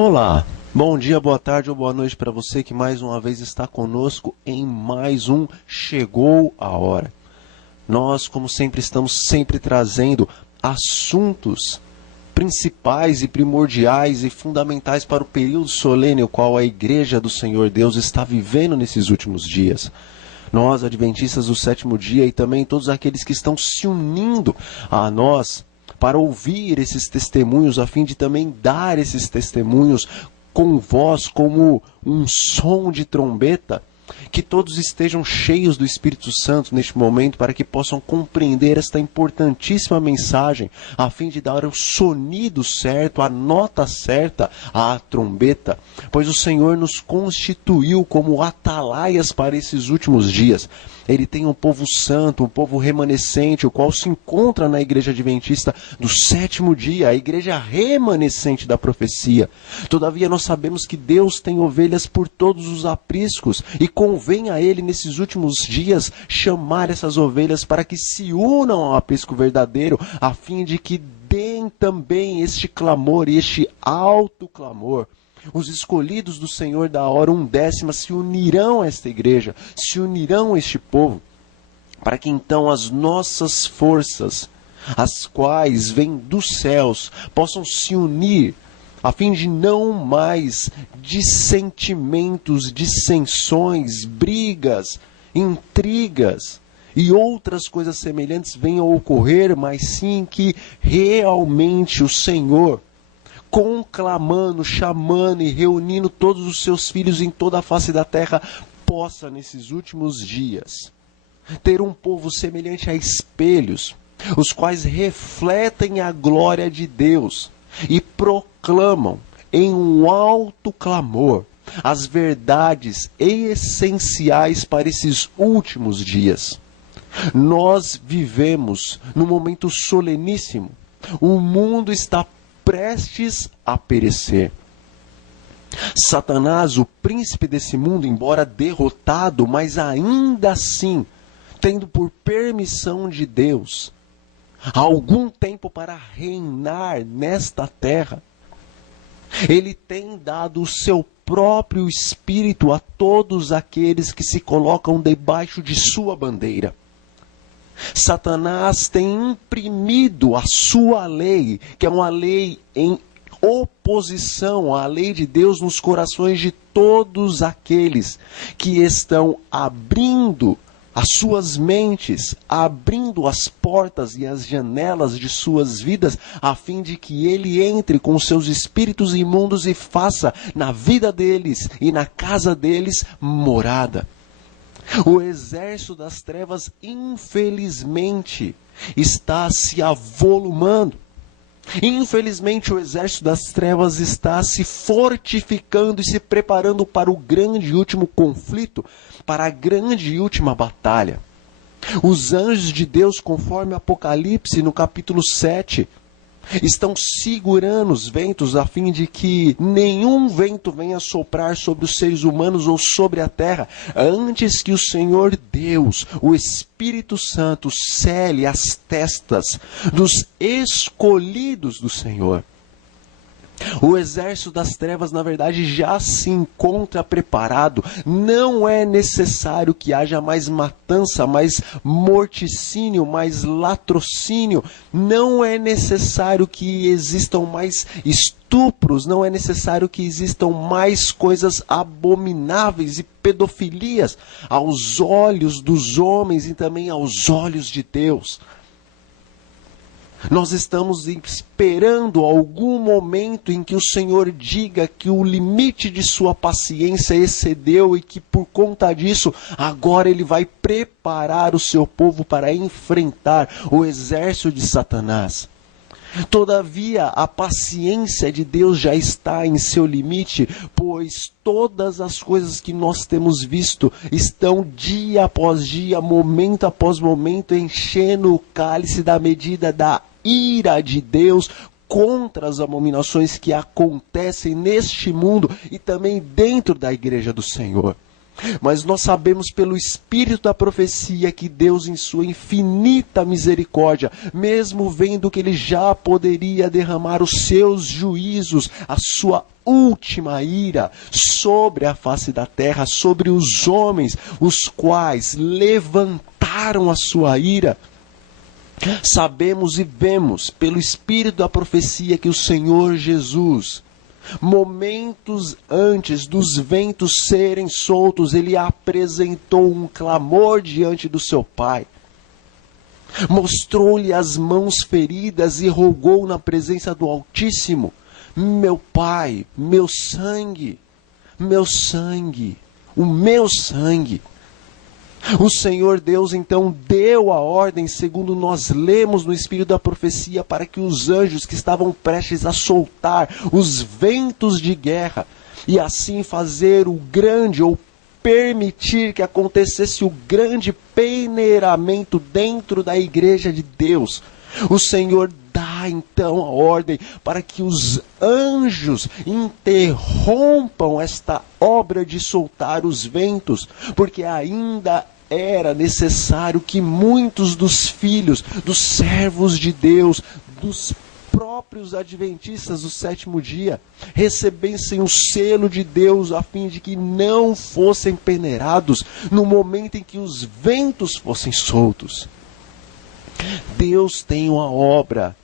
Olá, bom dia, boa tarde ou boa noite para você que mais uma vez está conosco em mais um Chegou a Hora. Nós, como sempre, estamos sempre trazendo assuntos principais e primordiais e fundamentais para o período solene o qual a Igreja do Senhor Deus está vivendo nesses últimos dias. Nós, adventistas do sétimo dia, e também todos aqueles que estão se unindo a nós para ouvir esses testemunhos, a fim de também dar esses testemunhos com voz como um som de trombeta, que todos estejam cheios do Espírito Santo neste momento, para que possam compreender esta importantíssima mensagem, a fim de dar o sonido certo, a nota certa à trombeta, pois o Senhor nos constituiu como atalaias para esses últimos dias. Ele tem um povo santo, um povo remanescente, o qual se encontra na igreja adventista do sétimo dia, a igreja remanescente da profecia. Todavia nós sabemos que Deus tem ovelhas por todos os apriscos, e convém a Ele nesses últimos dias chamar essas ovelhas para que se unam ao aprisco verdadeiro, a fim de que deem também este clamor e este alto clamor. Os escolhidos do Senhor da hora 1/10 se unirão a esta igreja, se unirão a este povo, para que então as nossas forças, as quais vêm dos céus, possam se unir, a fim de não mais dissentimentos, dissensões, brigas, intrigas e outras coisas semelhantes venham a ocorrer, mas sim que realmente o Senhor, conclamando, chamando e reunindo todos os seus filhos em toda a face da terra, possa nesses últimos dias ter um povo semelhante a espelhos, os quais refletem a glória de Deus e proclamam em um alto clamor as verdades essenciais para esses últimos dias. Nós vivemos num momento soleníssimo. O mundo está prestes a perecer. Satanás, o príncipe desse mundo, embora derrotado, mas ainda assim, tendo por permissão de Deus algum tempo para reinar nesta terra, ele tem dado o seu próprio espírito a todos aqueles que se colocam debaixo de sua bandeira. Satanás tem imprimido a sua lei, que é uma lei em oposição à lei de Deus, nos corações de todos aqueles que estão abrindo as suas mentes, abrindo as portas e as janelas de suas vidas, a fim de que ele entre com seus espíritos imundos e faça na vida deles e na casa deles morada. O exército das trevas, infelizmente, está se avolumando. Infelizmente, o exército das trevas está se fortificando e se preparando para o grande e último conflito, para a grande e última batalha. Os anjos de Deus, conforme Apocalipse, no capítulo 7, estão segurando os ventos a fim de que nenhum vento venha soprar sobre os seres humanos ou sobre a terra, antes que o Senhor Deus, o Espírito Santo, sele as testas dos escolhidos do Senhor. O exército das trevas, na verdade, já se encontra preparado. Não é necessário que haja mais matança, mais morticínio, mais latrocínio. Não é necessário que existam mais estupros. Não é necessário que existam mais coisas abomináveis e pedofilias aos olhos dos homens e também aos olhos de Deus. Nós estamos esperando algum momento em que o Senhor diga que o limite de sua paciência excedeu e que por conta disso, agora Ele vai preparar o seu povo para enfrentar o exército de Satanás. Todavia, a paciência de Deus já está em seu limite, pois todas as coisas que nós temos visto estão dia após dia, momento após momento, enchendo o cálice da medida da ira de Deus contra as abominações que acontecem neste mundo e também dentro da igreja do Senhor. Mas nós sabemos pelo Espírito da profecia que Deus, em sua infinita misericórdia, mesmo vendo que Ele já poderia derramar os seus juízos, a sua última ira sobre a face da terra, sobre os homens, os quais levantaram a sua ira, sabemos e vemos pelo Espírito da profecia que o Senhor Jesus, momentos antes dos ventos serem soltos, Ele apresentou um clamor diante do seu Pai. Mostrou-lhe as mãos feridas e rogou na presença do Altíssimo: meu Pai, meu sangue, o meu sangue. O Senhor Deus então deu a ordem, segundo nós lemos no Espírito da profecia, para que os anjos que estavam prestes a soltar os ventos de guerra, e assim fazer o grande, ou permitir que acontecesse o grande peneiramento dentro da igreja de Deus. O Senhor dá então a ordem para que os anjos interrompam esta obra de soltar os ventos, porque ainda era necessário que muitos dos filhos, dos servos de Deus, dos próprios adventistas do sétimo dia, recebessem o selo de Deus, a fim de que não fossem peneirados no momento em que os ventos fossem soltos. Deus tem uma obra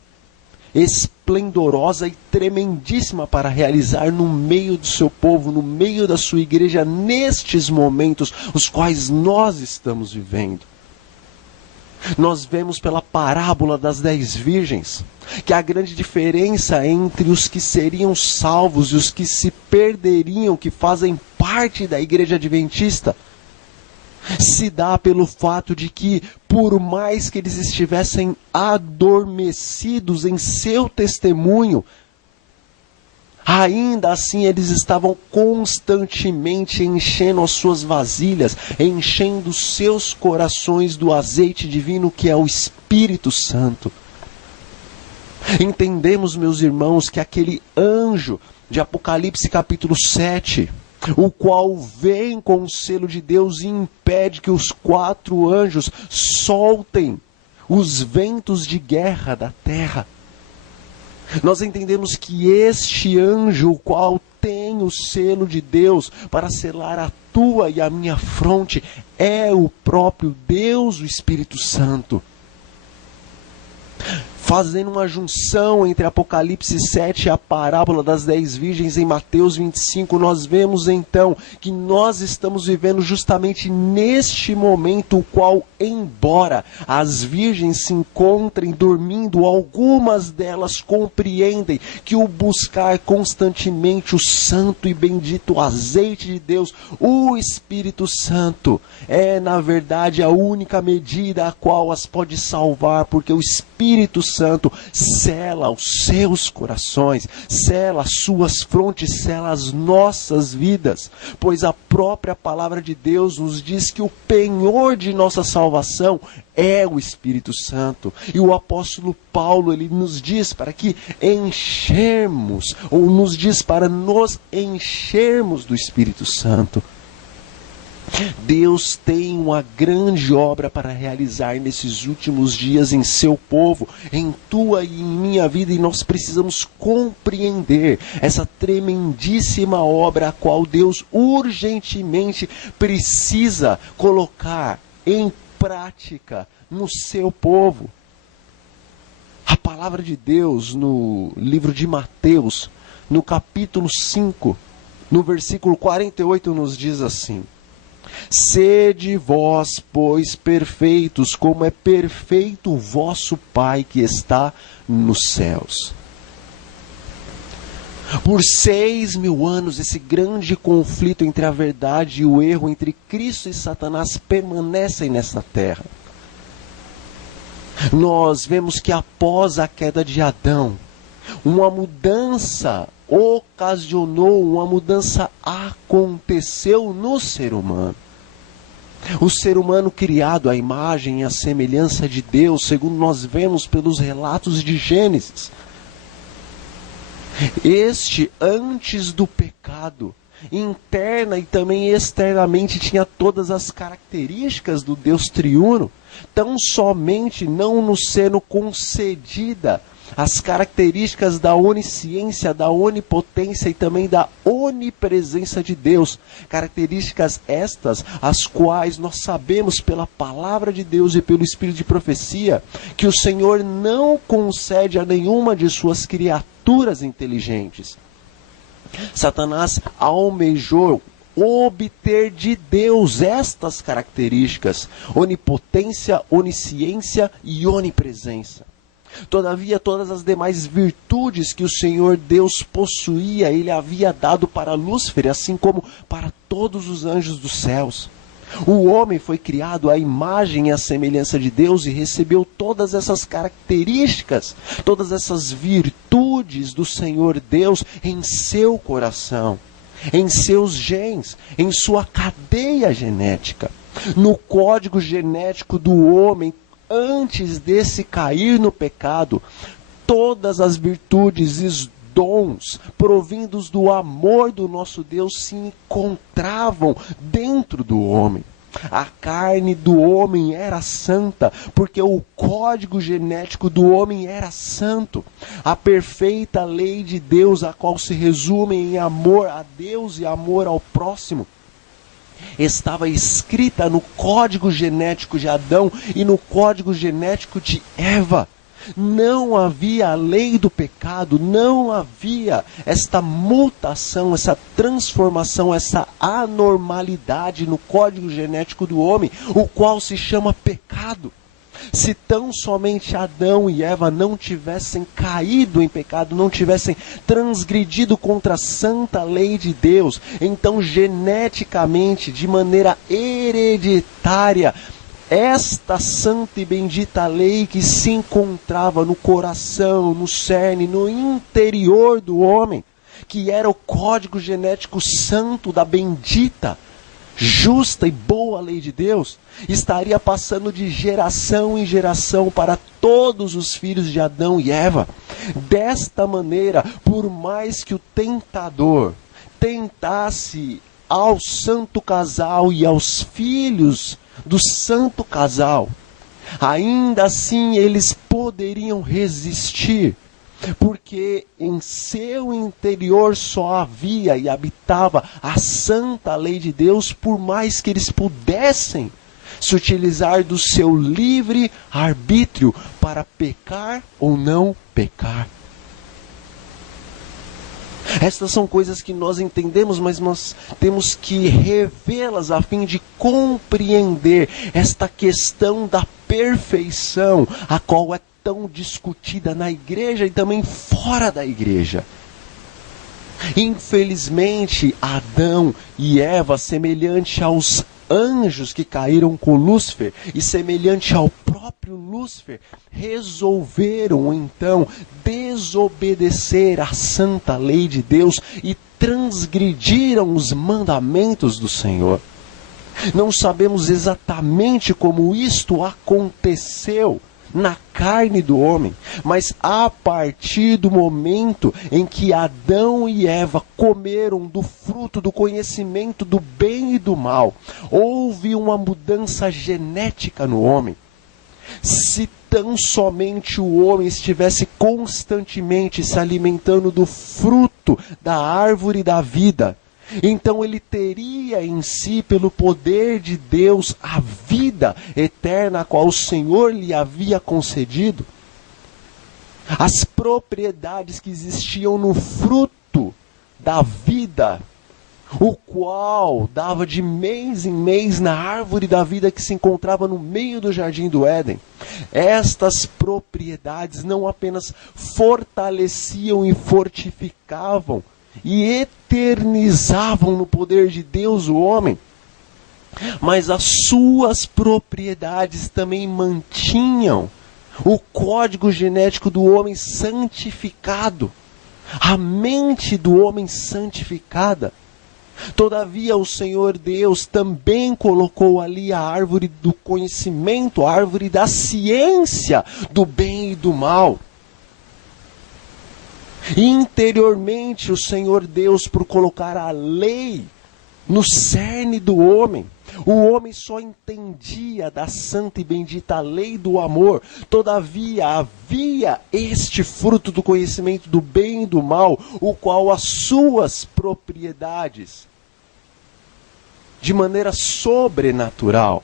esplendorosa e tremendíssima para realizar no meio do seu povo, no meio da sua igreja, nestes momentos os quais nós estamos vivendo. Nós vemos pela parábola das 10 virgens que a grande diferença entre os que seriam salvos e os que se perderiam, que fazem parte da igreja adventista, se dá pelo fato de que, por mais que eles estivessem adormecidos em seu testemunho, ainda assim eles estavam constantemente enchendo as suas vasilhas, enchendo os seus corações do azeite divino que é o Espírito Santo. Entendemos, meus irmãos, que aquele anjo de Apocalipse capítulo 7... o qual vem com o selo de Deus e impede que os 4 anjos soltem os ventos de guerra da terra. Nós entendemos que este anjo, o qual tem o selo de Deus para selar a tua e a minha fronte, é o próprio Deus, o Espírito Santo. Fazendo uma junção entre Apocalipse 7 e a parábola das 10 virgens em Mateus 25, nós vemos então que nós estamos vivendo justamente neste momento, o qual, embora as virgens se encontrem dormindo, algumas delas compreendem que o buscar constantemente o santo e bendito azeite de Deus, o Espírito Santo, é na verdade a única medida a qual as pode salvar, porque o Espírito Santo sela os seus corações, sela as suas frontes, sela as nossas vidas, pois a própria palavra de Deus nos diz que o penhor de nossa salvação é o Espírito Santo. E o apóstolo Paulo, ele nos diz para que enchermos, ou nos diz para nos enchermos do Espírito Santo. Deus tem uma grande obra para realizar nesses últimos dias em seu povo, em tua e em minha vida, e nós precisamos compreender essa tremendíssima obra a qual Deus urgentemente precisa colocar em prática no seu povo. A palavra de Deus no livro de Mateus, no capítulo 5, no versículo 48, nos diz assim: sede vós, pois, perfeitos, como é perfeito o vosso Pai que está nos céus. Por 6.000 anos, esse grande conflito entre a verdade e o erro, entre Cristo e Satanás, permanecem nesta terra. Nós vemos que após a queda de Adão, uma mudança ocasionou, uma mudança aconteceu no ser humano. O ser humano criado à imagem e à semelhança de Deus, segundo nós vemos pelos relatos de Gênesis. Este, antes do pecado, interna e também externamente tinha todas as características do Deus triuno, tão somente não nos sendo concedida as características da onisciência, da onipotência e também da onipresença de Deus. Características estas, as quais nós sabemos pela palavra de Deus e pelo Espírito de profecia, que o Senhor não concede a nenhuma de suas criaturas inteligentes. Satanás almejou obter de Deus estas características: onipotência, onisciência e onipresença. Todavia, todas as demais virtudes que o Senhor Deus possuía, Ele havia dado para Lúcifer, assim como para todos os anjos dos céus. O homem foi criado à imagem e à semelhança de Deus e recebeu todas essas características, todas essas virtudes do Senhor Deus em seu coração, em seus genes, em sua cadeia genética. No código genético do homem, antes desse cair no pecado, todas as virtudes e dons provindos do amor do nosso Deus se encontravam dentro do homem. A carne do homem era santa, porque o código genético do homem era santo. A perfeita lei de Deus, a qual se resume em amor a Deus e amor ao próximo, estava escrita no código genético de Adão e no código genético de Eva. Não havia a lei do pecado, não havia esta mutação, essa transformação, essa anormalidade no código genético do homem, o qual se chama pecado. Se tão somente Adão e Eva não tivessem caído em pecado, não tivessem transgredido contra a santa lei de Deus, então geneticamente, de maneira hereditária, esta santa e bendita lei que se encontrava no coração, no cerne, no interior do homem, que era o código genético santo da bendita, justa e boa lei de Deus, estaria passando de geração em geração para todos os filhos de Adão e Eva. Desta maneira, por mais que o tentador tentasse ao santo casal e aos filhos do santo casal, ainda assim eles poderiam resistir, porque em seu interior só havia e habitava a santa lei de Deus, por mais que eles pudessem se utilizar do seu livre arbítrio para pecar ou não pecar. Estas são coisas que nós entendemos, mas nós temos que revê-las a fim de compreender esta questão da perfeição, a qual é tão discutida na igreja e também fora da igreja. Infelizmente, Adão e Eva, semelhante aos anjos que caíram com Lúcifer e semelhante ao próprio Lúcifer, resolveram então desobedecer à santa lei de Deus e transgrediram os mandamentos do Senhor. Não sabemos exatamente como isto aconteceu na carne do homem, mas a partir do momento em que Adão e Eva comeram do fruto do conhecimento do bem e do mal, houve uma mudança genética no homem. Se tão somente o homem estivesse constantemente se alimentando do fruto da árvore da vida, então ele teria em si, pelo poder de Deus, a vida eterna a qual o Senhor lhe havia concedido. As propriedades que existiam no fruto da vida, o qual dava de mês em mês na árvore da vida que se encontrava no meio do jardim do Éden. Estas propriedades não apenas fortaleciam e fortificavam e eternizavam no poder de Deus o homem, mas as suas propriedades também mantinham o código genético do homem santificado, a mente do homem santificada. Todavia o Senhor Deus também colocou ali a árvore do conhecimento, a árvore da ciência do bem e do mal. Interiormente, o Senhor Deus, por colocar a lei no cerne do homem. O homem só entendia da santa e bendita lei do amor. Todavia, havia este fruto do conhecimento do bem e do mal, o qual as suas propriedades, de maneira sobrenatural,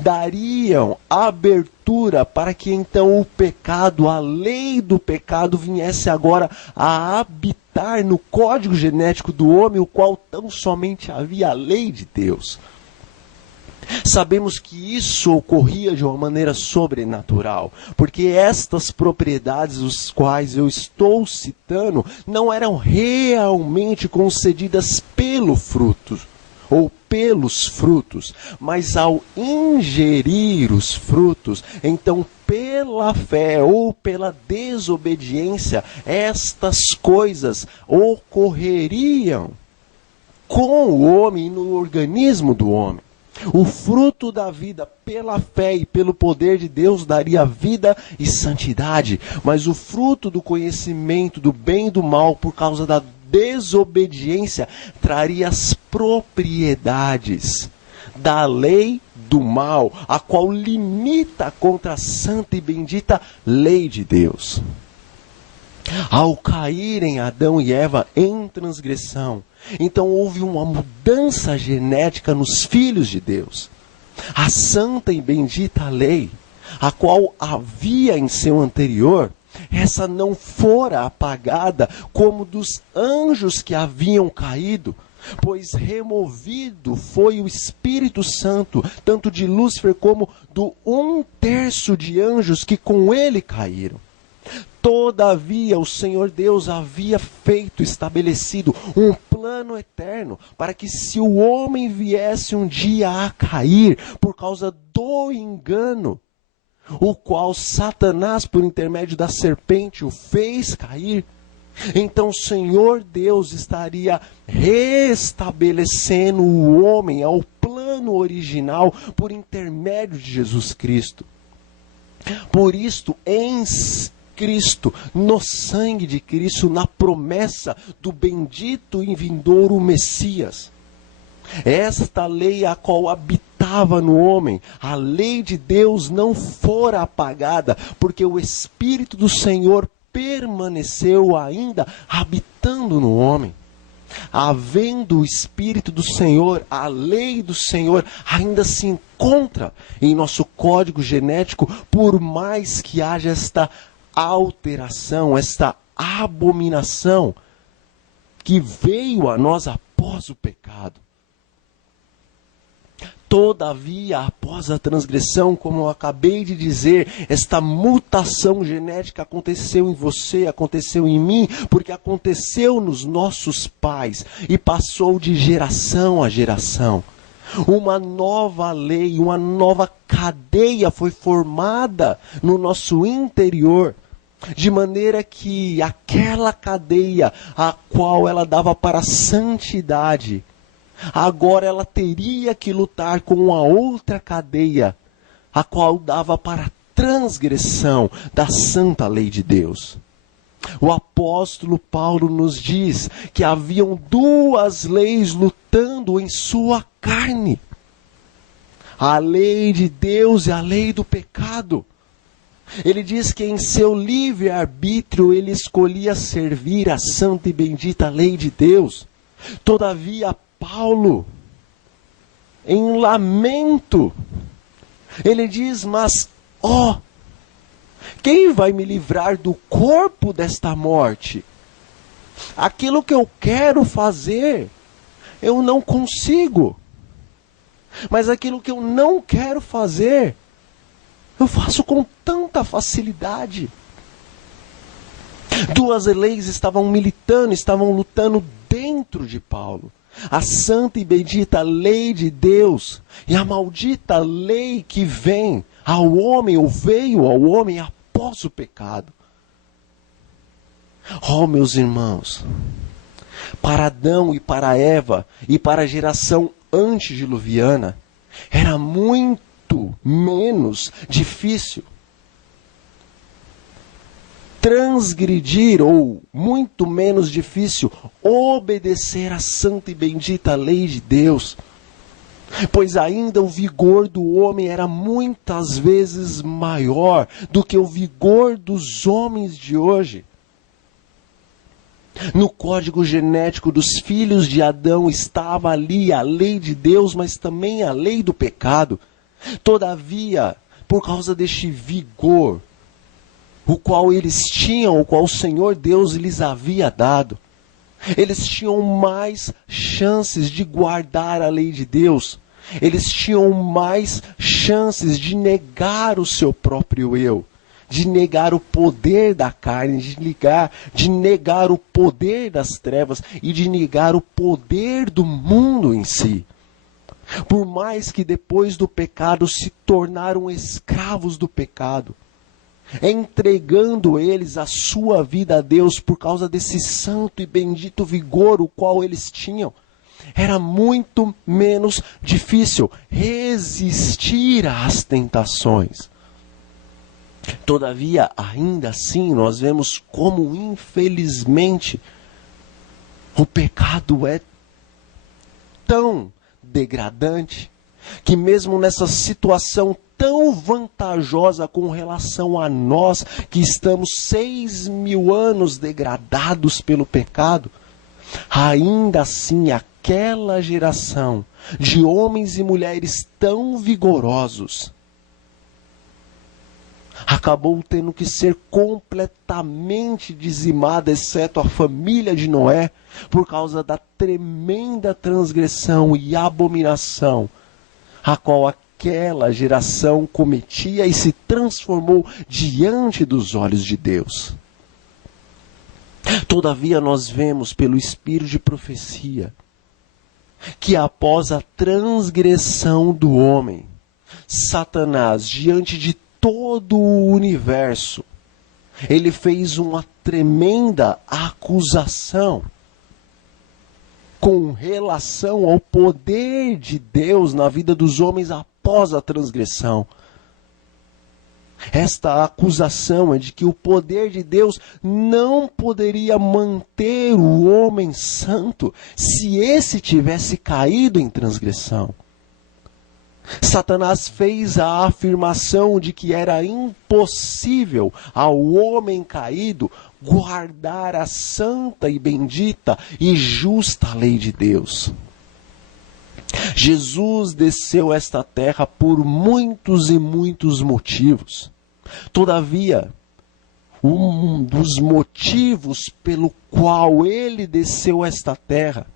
dariam abertura para que então o pecado, a lei do pecado, viesse agora a habitar no código genético do homem, o qual tão somente havia a lei de Deus. Sabemos que isso ocorria de uma maneira sobrenatural, porque estas propriedades, os quais eu estou citando, não eram realmente concedidas pelo fruto, ou pelos frutos, mas ao ingerir os frutos, então pela fé ou pela desobediência, estas coisas ocorreriam com o homem e no organismo do homem. O fruto da vida pela fé e pelo poder de Deus daria vida e santidade, mas o fruto do conhecimento do bem e do mal por causa da desobediência traria as propriedades da lei do mal, a qual limita contra a santa e bendita lei de Deus. Ao caírem Adão e Eva em transgressão, então houve uma mudança genética nos filhos de Deus. A santa e bendita lei, a qual havia em seu anterior, essa não fora apagada como dos anjos que haviam caído, pois removido foi o Espírito Santo, tanto de Lúcifer como do 1/3 de anjos que com ele caíram. Todavia, o Senhor Deus havia estabelecido um plano eterno para que se o homem viesse um dia a cair por causa do engano, o qual Satanás, por intermédio da serpente, o fez cair, então o Senhor Deus estaria restabelecendo o homem ao plano original por intermédio de Jesus Cristo. Por isto, em Cristo, no sangue de Cristo, na promessa do bendito e vindouro Messias, esta lei a qual habitava no homem, a lei de Deus não fora apagada, porque o Espírito do Senhor permaneceu ainda habitando no homem. Havendo o Espírito do Senhor, a lei do Senhor ainda se encontra em nosso código genético, por mais que haja esta alteração, esta abominação que veio a nós após o pecado. Todavia, após a transgressão, como eu acabei de dizer, esta mutação genética aconteceu em você, aconteceu em mim, porque aconteceu nos nossos pais e passou de geração a geração. Uma nova lei, uma nova cadeia foi formada no nosso interior, de maneira que aquela cadeia a qual ela dava para a santidade, agora ela teria que lutar com a outra cadeia, a qual dava para a transgressão da santa lei de Deus. O apóstolo Paulo nos diz que haviam duas leis lutando em sua carne: a lei de Deus e a lei do pecado. Ele diz que em seu livre-arbítrio ele escolhia servir a santa e bendita lei de Deus. Todavia, Paulo, em lamento, ele diz: mas, quem vai me livrar do corpo desta morte? Aquilo que eu quero fazer, eu não consigo. Mas aquilo que eu não quero fazer, eu faço com tanta facilidade. Duas leis estavam militando, estavam lutando dentro de Paulo. A santa e bendita lei de Deus e a maldita lei que vem ao homem, ou veio ao homem após o pecado. Meus irmãos, para Adão e para Eva e para a geração antediluviana, era muito menos difícil. transgredir, ou muito menos difícil, obedecer à santa e bendita lei de Deus. Pois ainda o vigor do homem era muitas vezes maior do que o vigor dos homens de hoje. No código genético dos filhos de Adão estava ali a lei de Deus, mas também a lei do pecado. Todavia, por causa deste vigor, o qual eles tinham, o qual o Senhor Deus lhes havia dado, eles tinham mais chances de guardar a lei de Deus. Eles tinham mais chances de negar o seu próprio eu, de negar o poder da carne, de negar o poder das trevas e de negar o poder do mundo em si. Por mais que depois do pecado se tornaram escravos do pecado, entregando eles a sua vida a Deus por causa desse santo e bendito vigor o qual eles tinham, era muito menos difícil resistir às tentações. Todavia, ainda assim, nós vemos como, infelizmente, o pecado é tão degradante que mesmo nessa situação tão vantajosa com relação a nós, que estamos 6.000 anos degradados pelo pecado, ainda assim aquela geração de homens e mulheres tão vigorosos acabou tendo que ser completamente dizimada, exceto a família de Noé, por causa da tremenda transgressão e abominação a qual aquela geração cometia e se transformou diante dos olhos de Deus. Todavia nós vemos pelo espírito de profecia que após a transgressão do homem, Satanás, diante de todo o universo, ele fez uma tremenda acusação com relação ao poder de Deus na vida dos homens após a transgressão. Esta acusação é de que o poder de Deus não poderia manter o homem santo se esse tivesse caído em transgressão. Satanás fez a afirmação de que era impossível ao homem caído guardar a santa e bendita e justa lei de Deus. Jesus desceu esta terra por muitos e muitos motivos. Todavia, um dos motivos pelo qual ele desceu esta terra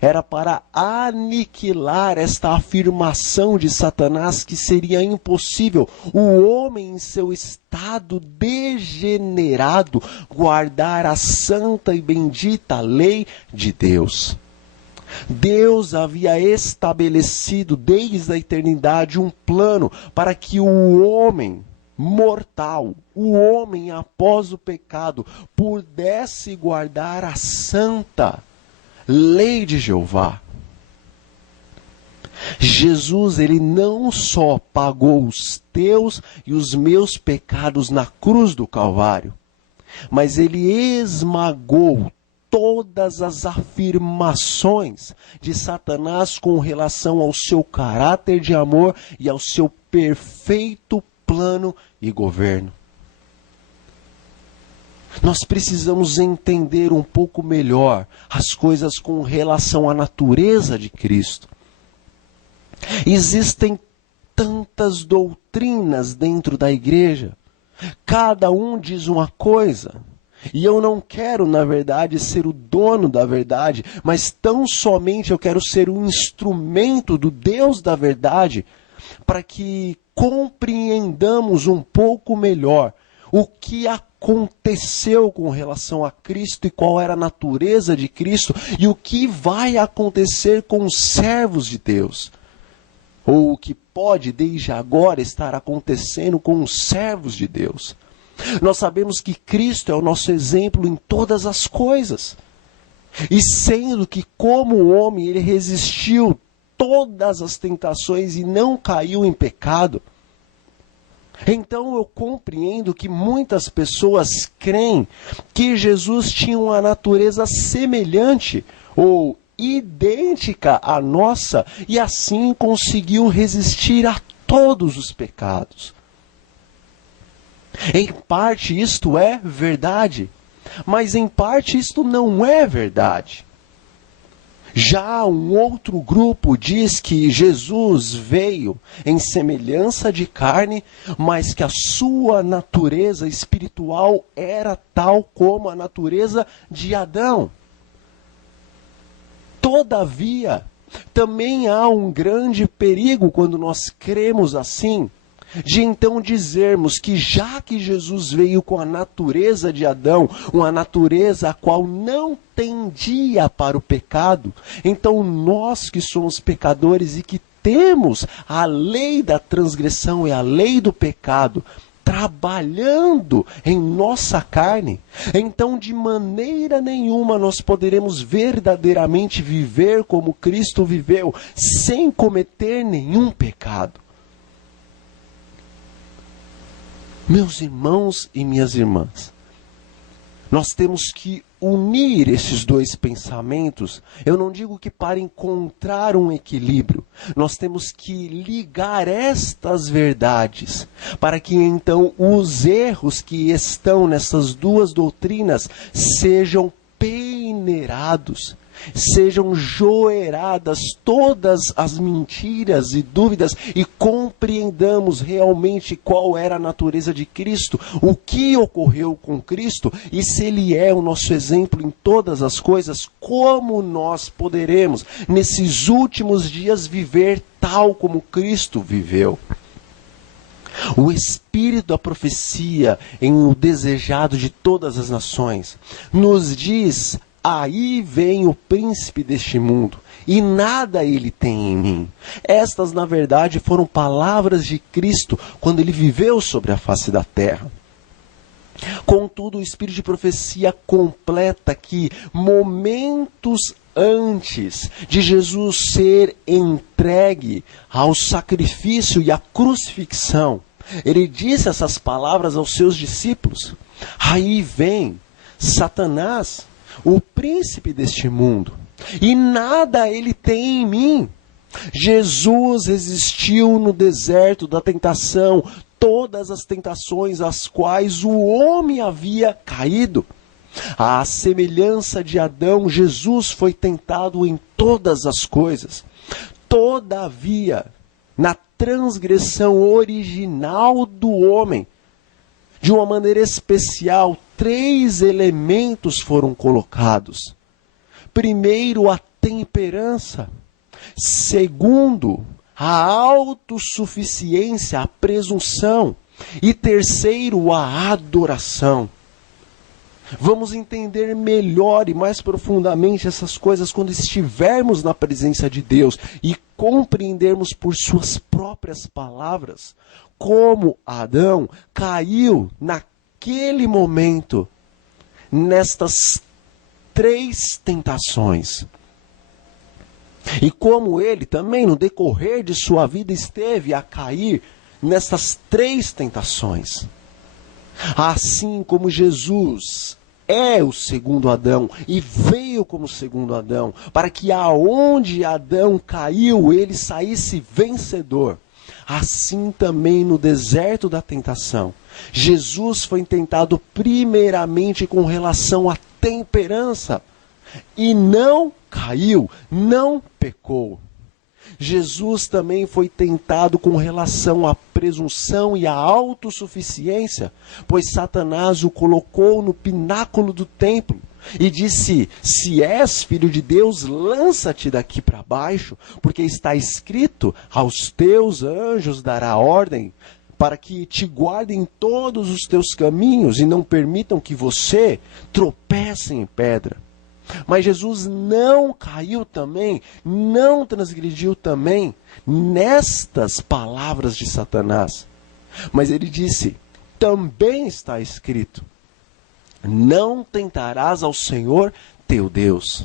era para aniquilar esta afirmação de Satanás que seria impossível o homem em seu estado degenerado guardar a santa e bendita lei de Deus. Deus havia estabelecido desde a eternidade um plano para que o homem mortal, o homem após o pecado, pudesse guardar a santa lei de Jeová. Jesus, ele não só pagou os teus e os meus pecados na cruz do Calvário, mas ele esmagou todas as afirmações de Satanás com relação ao seu caráter de amor e ao seu perfeito plano e governo. Nós precisamos entender um pouco melhor as coisas com relação à natureza de Cristo. Existem tantas doutrinas dentro da igreja. Cada um diz uma coisa. E eu não quero, na verdade, ser o dono da verdade, mas tão somente eu quero ser um instrumento do Deus da verdade para que compreendamos um pouco melhor o que aconteceu com relação a Cristo e qual era a natureza de Cristo e o que vai acontecer com os servos de Deus. Ou o que pode desde agora estar acontecendo com os servos de Deus. Nós sabemos que Cristo é o nosso exemplo em todas as coisas. E sendo que como homem ele resistiu todas as tentações e não caiu em pecado, Então eu compreendo que muitas pessoas creem que Jesus tinha uma natureza semelhante ou idêntica à nossa e assim conseguiu resistir a todos os pecados. Em parte isto é verdade, mas em parte isto não é verdade. Já um outro grupo diz que Jesus veio em semelhança de carne, mas que a sua natureza espiritual era tal como a natureza de Adão. Todavia, também há um grande perigo quando nós cremos assim, de então dizermos que já que Jesus veio com a natureza de Adão, uma natureza a qual não tendia para o pecado, então nós que somos pecadores e que temos a lei da transgressão e a lei do pecado trabalhando em nossa carne, então de maneira nenhuma nós poderemos verdadeiramente viver como Cristo viveu, sem cometer nenhum pecado. Meus irmãos e minhas irmãs, nós temos que unir esses dois pensamentos. Eu não digo que para encontrar um equilíbrio, nós temos que ligar estas verdades, para que então os erros que estão nessas duas doutrinas sejam peneirados, sejam joeradas todas as mentiras e dúvidas e compreendamos realmente qual era a natureza de Cristo, o que ocorreu com Cristo e se Ele é o nosso exemplo em todas as coisas, como nós poderemos nesses últimos dias viver tal como Cristo viveu. O espírito da profecia em o desejado de todas as nações nos diz: aí vem o príncipe deste mundo, e nada ele tem em mim. Estas, na verdade, foram palavras de Cristo quando ele viveu sobre a face da terra. Contudo, o espírito de profecia completa que momentos antes de Jesus ser entregue ao sacrifício e à crucifixão, ele disse essas palavras aos seus discípulos: aí vem Satanás, o príncipe deste mundo, e nada ele tem em mim. Jesus resistiu no deserto da tentação, todas as tentações às quais o homem havia caído. À semelhança de Adão, Jesus foi tentado em todas as coisas. Todavia, na transgressão original do homem, de uma maneira especial, 3 elementos foram colocados. Primeiro, a temperança. Segundo, a autossuficiência, a presunção. E terceiro, a adoração. Vamos entender melhor e mais profundamente essas coisas quando estivermos na presença de Deus e compreendermos por suas próprias palavras como Adão caiu naquele momento nestas 3 tentações. E como ele também no decorrer de sua vida esteve a cair nessas 3 tentações. Assim como Jesus é o segundo Adão e veio como segundo Adão, para que aonde Adão caiu, ele saísse vencedor. Assim também no deserto da tentação, Jesus foi tentado primeiramente com relação à temperança e não caiu, não pecou. Jesus também foi tentado com relação à presunção e à autossuficiência, pois Satanás o colocou no pináculo do templo e disse: se és filho de Deus, lança-te daqui para baixo, porque está escrito: aos teus anjos dará ordem para que te guardem todos os teus caminhos e não permitam que você tropece em pedra. Mas Jesus não caiu também, não transgrediu também nestas palavras de Satanás. Mas ele disse: também está escrito: não tentarás ao Senhor teu Deus.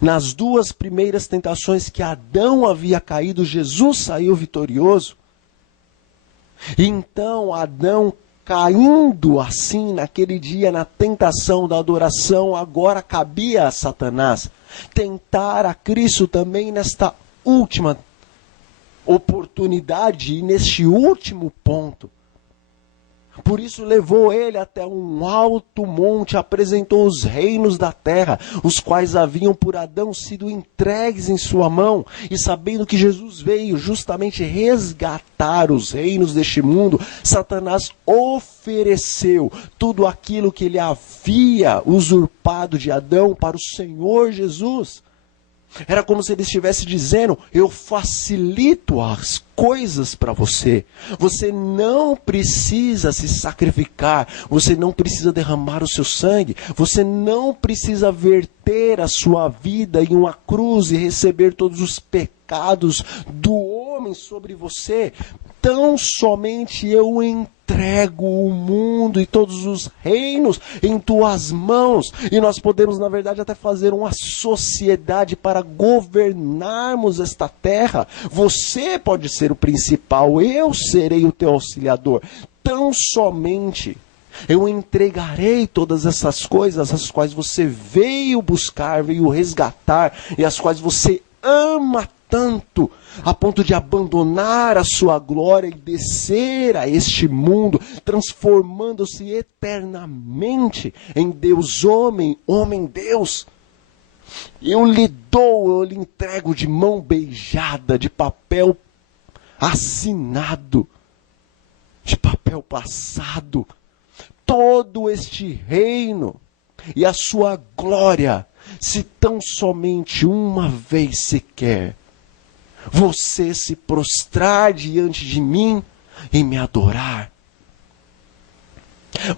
Nas 2 primeiras tentações que Adão havia caído, Jesus saiu vitorioso. Então Adão, caindo assim naquele dia na tentação da adoração, agora cabia a Satanás tentar a Cristo também nesta última oportunidade e neste último ponto. Por isso levou ele até um alto monte, apresentou os reinos da terra, os quais haviam por Adão sido entregues em sua mão, e sabendo que Jesus veio justamente resgatar os reinos deste mundo, Satanás ofereceu tudo aquilo que ele havia usurpado de Adão para o Senhor Jesus. Era como se ele estivesse dizendo: eu facilito as coisas para você. Você não precisa se sacrificar. Você não precisa derramar o seu sangue. Você não precisa verter a sua vida em uma cruz e receber todos os pecados do homem sobre você. Tão somente eu entrego o mundo e todos os reinos em tuas mãos. E nós podemos, na verdade, até fazer uma sociedade para governarmos esta terra. Você pode ser o principal, eu serei o teu auxiliador. Tão somente eu entregarei todas essas coisas, as quais você veio buscar, veio resgatar, e as quais você ama tanto, a ponto de abandonar a sua glória e descer a este mundo, transformando-se eternamente em Deus homem, homem Deus. Eu lhe dou, eu lhe entrego de mão beijada, de papel assinado, de papel passado, todo este reino e a sua glória, se tão somente uma vez sequer você se prostrar diante de mim e me adorar.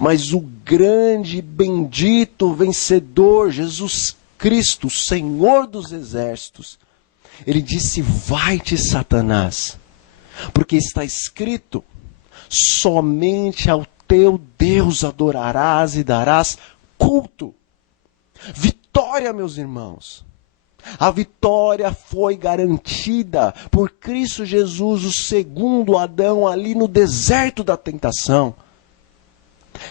Mas o grande, bendito, vencedor, Jesus Cristo, Senhor dos exércitos, ele disse: vai-te, Satanás, porque está escrito: somente ao teu Deus adorarás e darás culto. Vitória, meus irmãos. A vitória foi garantida por Cristo Jesus, o segundo Adão, ali no deserto da tentação.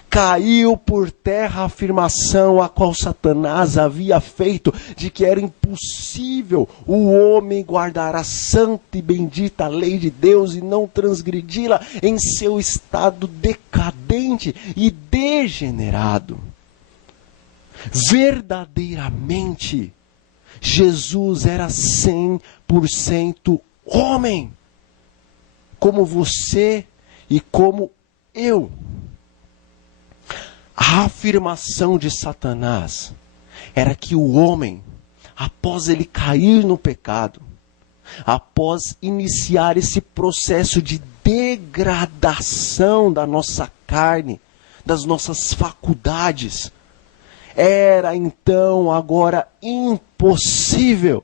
Caiu por terra a afirmação a qual Satanás havia feito de que era impossível o homem guardar a santa e bendita lei de Deus e não transgredi-la em seu estado decadente e degenerado. Verdadeiramente, Jesus era 100% homem, como você e como eu. A afirmação de Satanás era que o homem, após ele cair no pecado, após iniciar esse processo de degradação da nossa carne, das nossas faculdades, era então agora impossível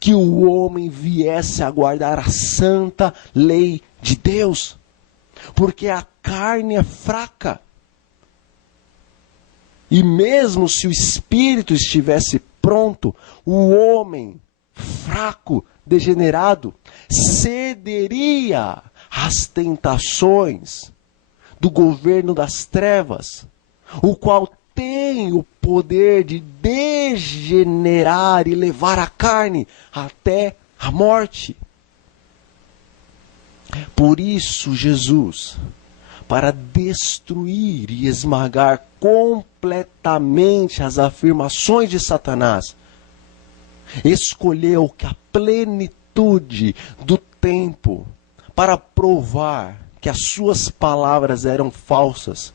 que o homem viesse a guardar a santa lei de Deus, porque a carne é fraca. E mesmo se o espírito estivesse pronto, o homem fraco, degenerado, cederia às tentações do governo das trevas, o qual tem o poder de degenerar e levar a carne até a morte. Por isso, Jesus, para destruir e esmagar completamente as afirmações de Satanás, escolheu que a plenitude do tempo, para provar que as suas palavras eram falsas,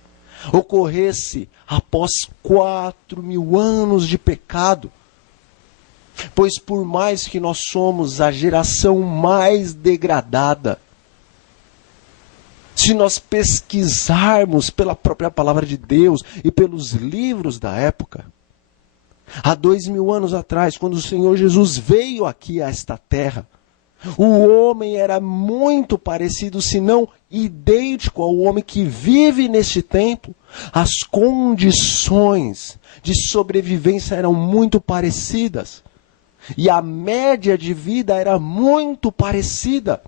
ocorresse após 4.000 anos de pecado. Pois por mais que nós somos a geração mais degradada, se nós pesquisarmos pela própria palavra de Deus e pelos livros da época, há 2.000 anos atrás, quando o Senhor Jesus veio aqui a esta terra, o homem era muito parecido, se não idêntico ao homem que vive neste tempo. As condições de sobrevivência eram muito parecidas. E a média de vida era muito parecida.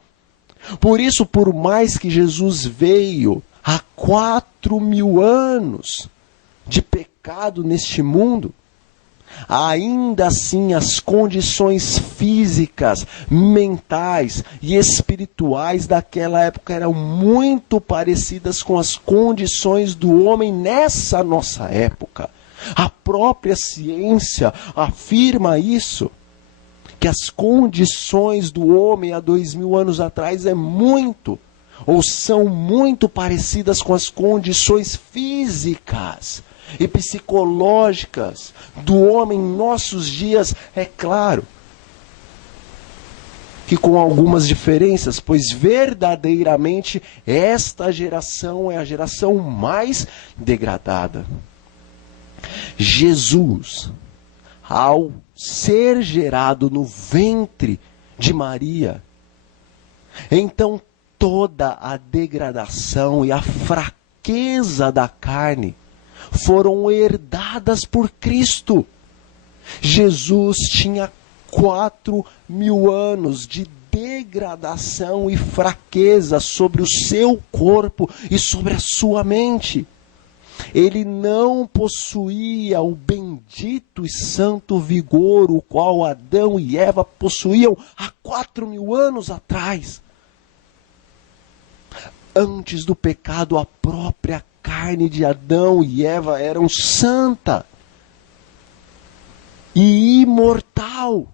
Por isso, por mais que Jesus veio há 4.000 anos de pecado neste mundo, ainda assim as condições físicas, mentais e espirituais daquela época eram muito parecidas com as condições do homem nessa nossa época. A própria ciência afirma isso, que as condições do homem há 2.000 anos atrás são muito parecidas com as condições físicas e psicológicas do homem em nossos dias. É claro que com algumas diferenças, pois verdadeiramente esta geração é a geração mais degradada. Jesus, ao ser gerado no ventre de Maria, então toda a degradação e a fraqueza da carne foram herdadas por Cristo. Jesus tinha 4.000 anos de degradação e fraqueza sobre o seu corpo e sobre a sua mente. Ele não possuía o bendito e santo vigor o qual Adão e Eva possuíam há 4.000 anos atrás. Antes do pecado, a própria carne de Adão e Eva eram santa e imortal.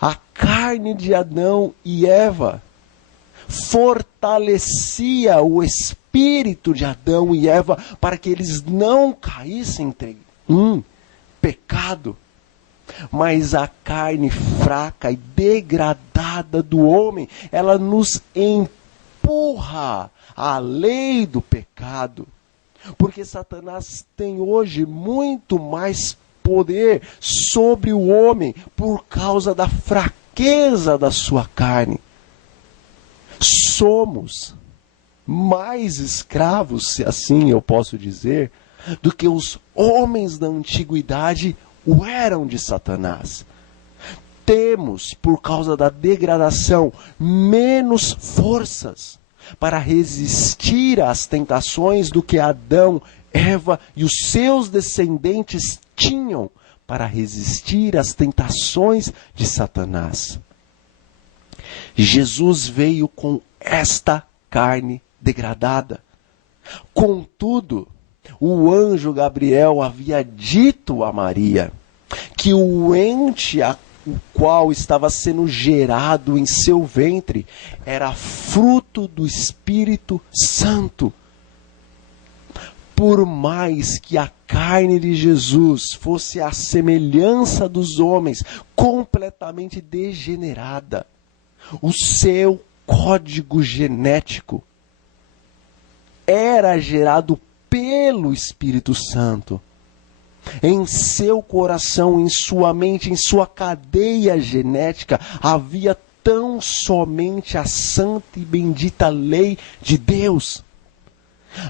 A carne de Adão e Eva fortalecia o espírito de Adão e Eva para que eles não caíssem em pecado. Mas a carne fraca e degradada do homem, ela nos empurra à lei do pecado. Porque Satanás tem hoje muito mais poder sobre o homem por causa da fraqueza da sua carne. Somos mais escravos, se assim eu posso dizer, do que os homens da antiguidade o eram de Satanás. Temos, por causa da degradação, menos forças para resistir às tentações do que Adão, Eva e os seus descendentes tinham para resistir às tentações de Satanás. Jesus veio com esta carne degradada. Contudo, o anjo Gabriel havia dito a Maria que o ente o qual estava sendo gerado em seu ventre era fruto do Espírito Santo. Por mais que a carne de Jesus fosse a semelhança dos homens, completamente degenerada, o seu código genético era gerado pelo Espírito Santo. Em seu coração, em sua mente, em sua cadeia genética, havia tão somente a santa e bendita lei de Deus.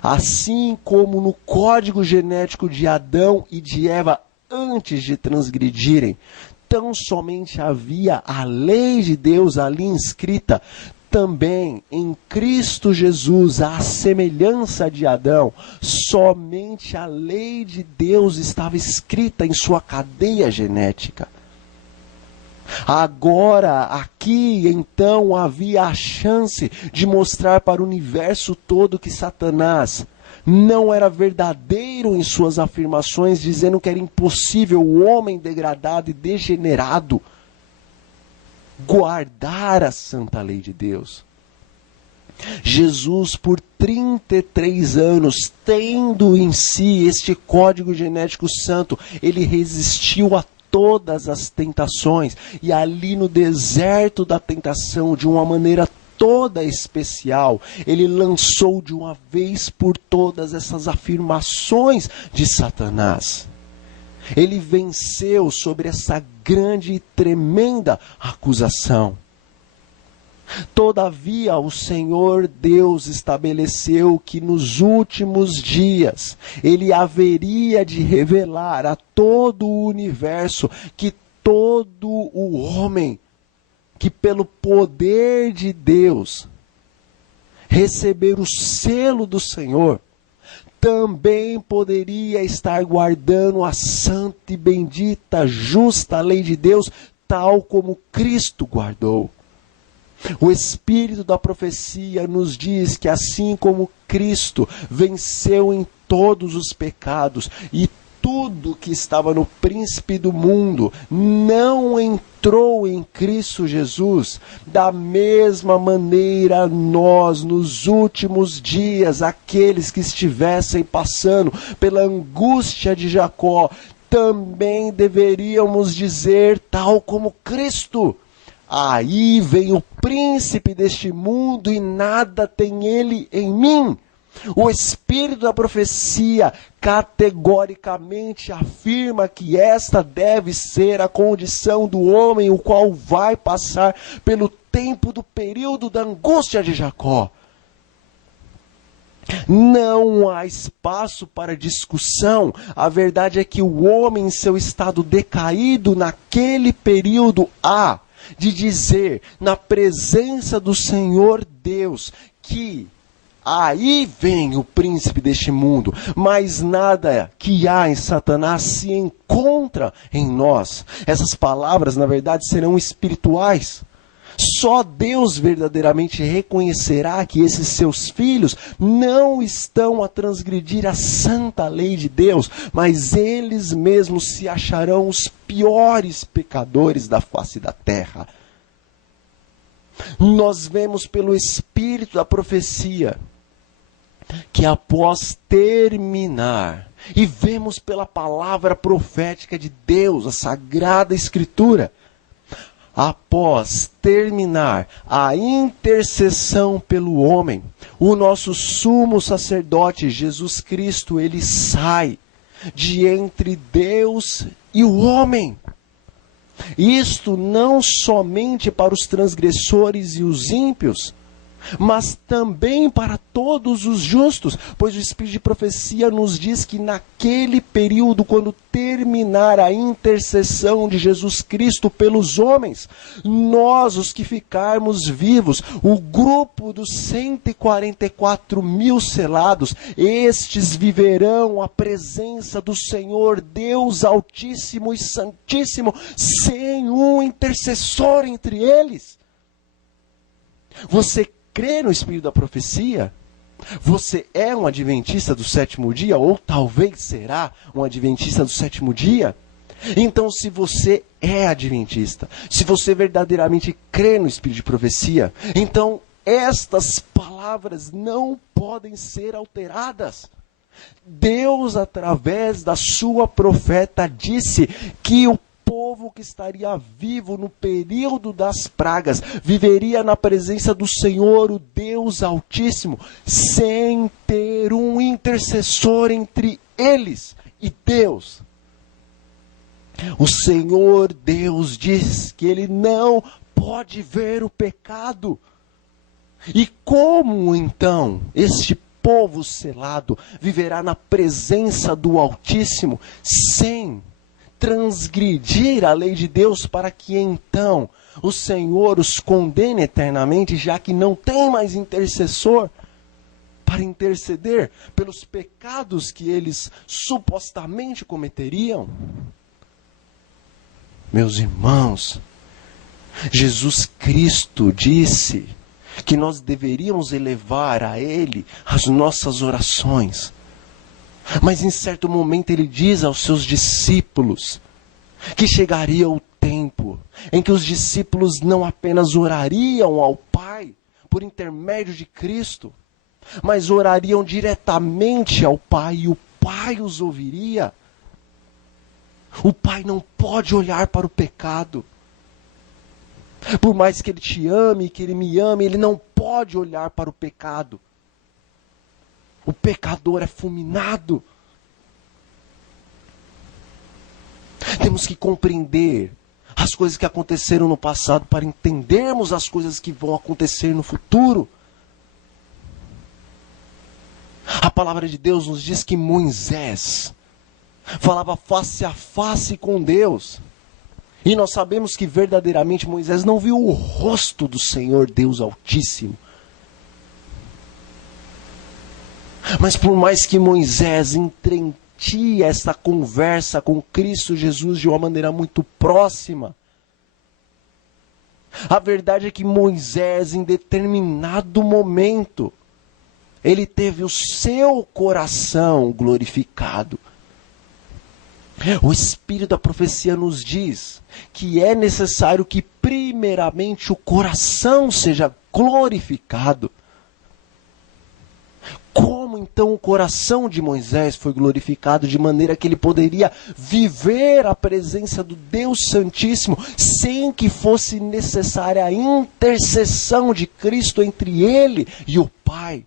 Assim como no código genético de Adão e de Eva, antes de transgredirem, tão somente havia a lei de Deus ali inscrita, também em Cristo Jesus, à semelhança de Adão, somente a lei de Deus estava escrita em sua cadeia genética. Agora, aqui, então, havia a chance de mostrar para o universo todo que Satanás não era verdadeiro em suas afirmações, dizendo que era impossível o homem degradado e degenerado guardar a santa lei de Deus. Jesus, por 33 anos, tendo em si este código genético santo, ele resistiu a todas as tentações, e ali no deserto da tentação, de uma maneira toda especial, ele lançou de uma vez por todas essas afirmações de Satanás. Ele venceu sobre essa grande e tremenda acusação. Todavia, o Senhor Deus estabeleceu que nos últimos dias ele haveria de revelar a todo o universo que todo o homem que pelo poder de Deus receber o selo do Senhor, também poderia estar guardando a santa e bendita, justa lei de Deus, tal como Cristo guardou. O Espírito da profecia nos diz que assim como Cristo venceu em todos os pecados e tudo que estava no príncipe do mundo não entrou em Cristo Jesus, da mesma maneira nós, nos últimos dias, aqueles que estivessem passando pela angústia de Jacó, também deveríamos dizer, tal como Cristo: aí vem o príncipe deste mundo e nada tem ele em mim. O Espírito da profecia categoricamente afirma que esta deve ser a condição do homem, o qual vai passar pelo tempo do período da angústia de Jacó. Não há espaço para discussão. A verdade é que o homem, em seu estado decaído, naquele período, há de dizer, na presença do Senhor Deus, que aí vem o príncipe deste mundo, mas nada que há em Satanás se encontra em nós. Essas palavras, na verdade, serão espirituais. Só Deus verdadeiramente reconhecerá que esses seus filhos não estão a transgredir a santa lei de Deus, mas eles mesmos se acharão os piores pecadores da face da terra. Nós vemos pelo Espírito da profecia que após terminar, e vemos pela palavra profética de Deus, a Sagrada Escritura, após terminar a intercessão pelo homem, o nosso sumo sacerdote Jesus Cristo, ele sai de entre Deus e o homem. Isto não somente para os transgressores e os ímpios, mas também para todos os justos, pois o Espírito de profecia nos diz que naquele período, quando terminar a intercessão de Jesus Cristo pelos homens, nós, os que ficarmos vivos, o grupo dos 144 mil selados, estes viverão a presença do Senhor Deus Altíssimo e Santíssimo, sem um intercessor entre eles. Você crê no Espírito da profecia? Você é um adventista do sétimo dia? Ou talvez será um adventista do sétimo dia? Então, se você é adventista, se você verdadeiramente crê no Espírito de profecia, então estas palavras não podem ser alteradas. Deus, através da sua profeta, disse que o povo que estaria vivo no período das pragas viveria na presença do Senhor, o Deus Altíssimo, sem ter um intercessor entre eles e Deus. O Senhor Deus diz que ele não pode ver o pecado. E como então este povo selado viverá na presença do Altíssimo sem transgredir a lei de Deus, para que então o Senhor os condene eternamente, já que não tem mais intercessor para interceder pelos pecados que eles supostamente cometeriam? Meus irmãos, Jesus Cristo disse que nós deveríamos elevar a Ele as nossas orações. Mas em certo momento ele diz aos seus discípulos que chegaria o tempo em que os discípulos não apenas orariam ao Pai por intermédio de Cristo, mas orariam diretamente ao Pai e o Pai os ouviria. O Pai não pode olhar para o pecado. Por mais que Ele te ame, que Ele me ame, Ele não pode olhar para o pecado. O pecador é fulminado. Temos que compreender as coisas que aconteceram no passado para entendermos as coisas que vão acontecer no futuro. A palavra de Deus nos diz que Moisés falava face a face com Deus. E nós sabemos que verdadeiramente Moisés não viu o rosto do Senhor Deus Altíssimo. Mas por mais que Moisés entretia essa conversa com Cristo Jesus de uma maneira muito próxima, a verdade é que Moisés, em determinado momento, ele teve o seu coração glorificado. O Espírito da profecia nos diz que é necessário que primeiramente o coração seja glorificado. Como então o coração de Moisés foi glorificado de maneira que ele poderia viver a presença do Deus Santíssimo sem que fosse necessária a intercessão de Cristo entre ele e o Pai?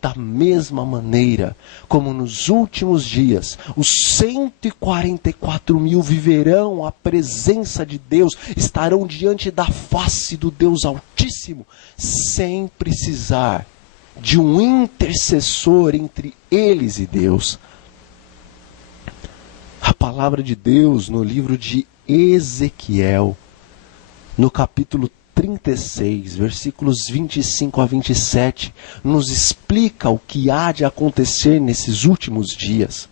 Da mesma maneira como nos últimos dias, os 144 mil viverão a presença de Deus, estarão diante da face do Deus Altíssimo, sem precisar de um intercessor entre eles e Deus. A palavra de Deus no livro de Ezequiel, no capítulo 36, versículos 25 a 27, nos explica o que há de acontecer nesses últimos dias.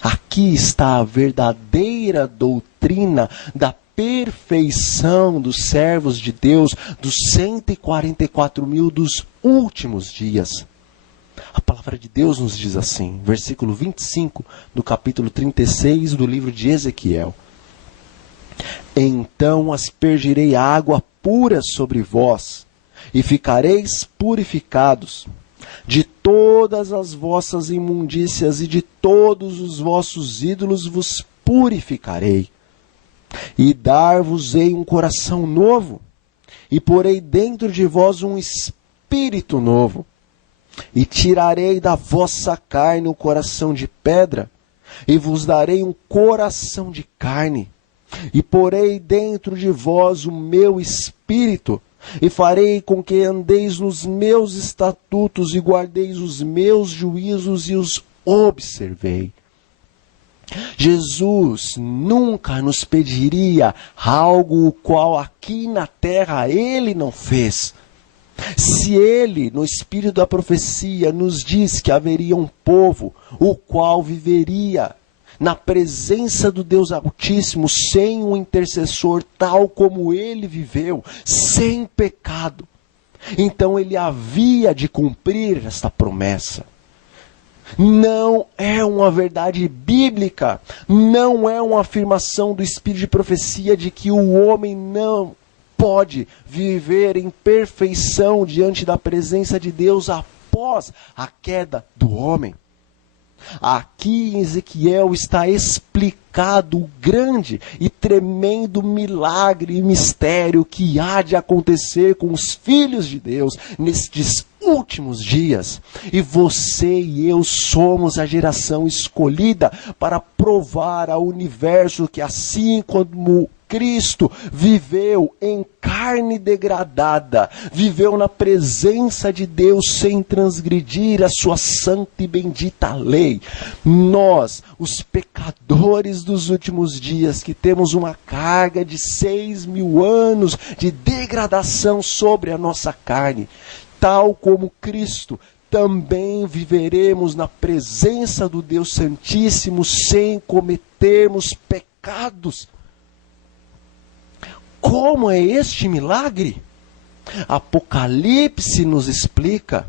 Aqui está a verdadeira doutrina da perfeição dos servos de Deus, dos 144 mil dos últimos dias. A palavra de Deus nos diz assim, versículo 25 do capítulo 36 do livro de Ezequiel: Então aspergirei água pura sobre vós, e ficareis purificados. De todas as vossas imundícias e de todos os vossos ídolos vos purificarei. E dar-vos-ei um coração novo, e porei dentro de vós um espírito novo. E tirarei da vossa carne o coração de pedra, e vos darei um coração de carne. E porei dentro de vós o meu espírito, e farei com que andeis nos meus estatutos, e guardeis os meus juízos, e os observei. Jesus nunca nos pediria algo o qual aqui na terra Ele não fez. Se Ele, no Espírito da profecia, nos diz que haveria um povo, o qual viveria na presença do Deus Altíssimo, sem um intercessor, tal como Ele viveu, sem pecado, então Ele havia de cumprir esta promessa. Não é uma verdade bíblica, não é uma afirmação do Espírito de profecia de que o homem não pode viver em perfeição diante da presença de Deus após a queda do homem. Aqui em Ezequiel está explicado o grande e tremendo milagre e mistério que há de acontecer com os filhos de Deus nestes últimos dias. E você e eu somos a geração escolhida para provar ao universo que, assim como Cristo viveu em carne degradada, viveu na presença de Deus sem transgredir a sua santa e bendita lei. Nós, os pecadores dos últimos dias, que temos uma carga de 6.000 anos de degradação sobre a nossa carne, tal como Cristo, também viveremos na presença do Deus Santíssimo sem cometermos pecados. Como é este milagre? Apocalipse nos explica.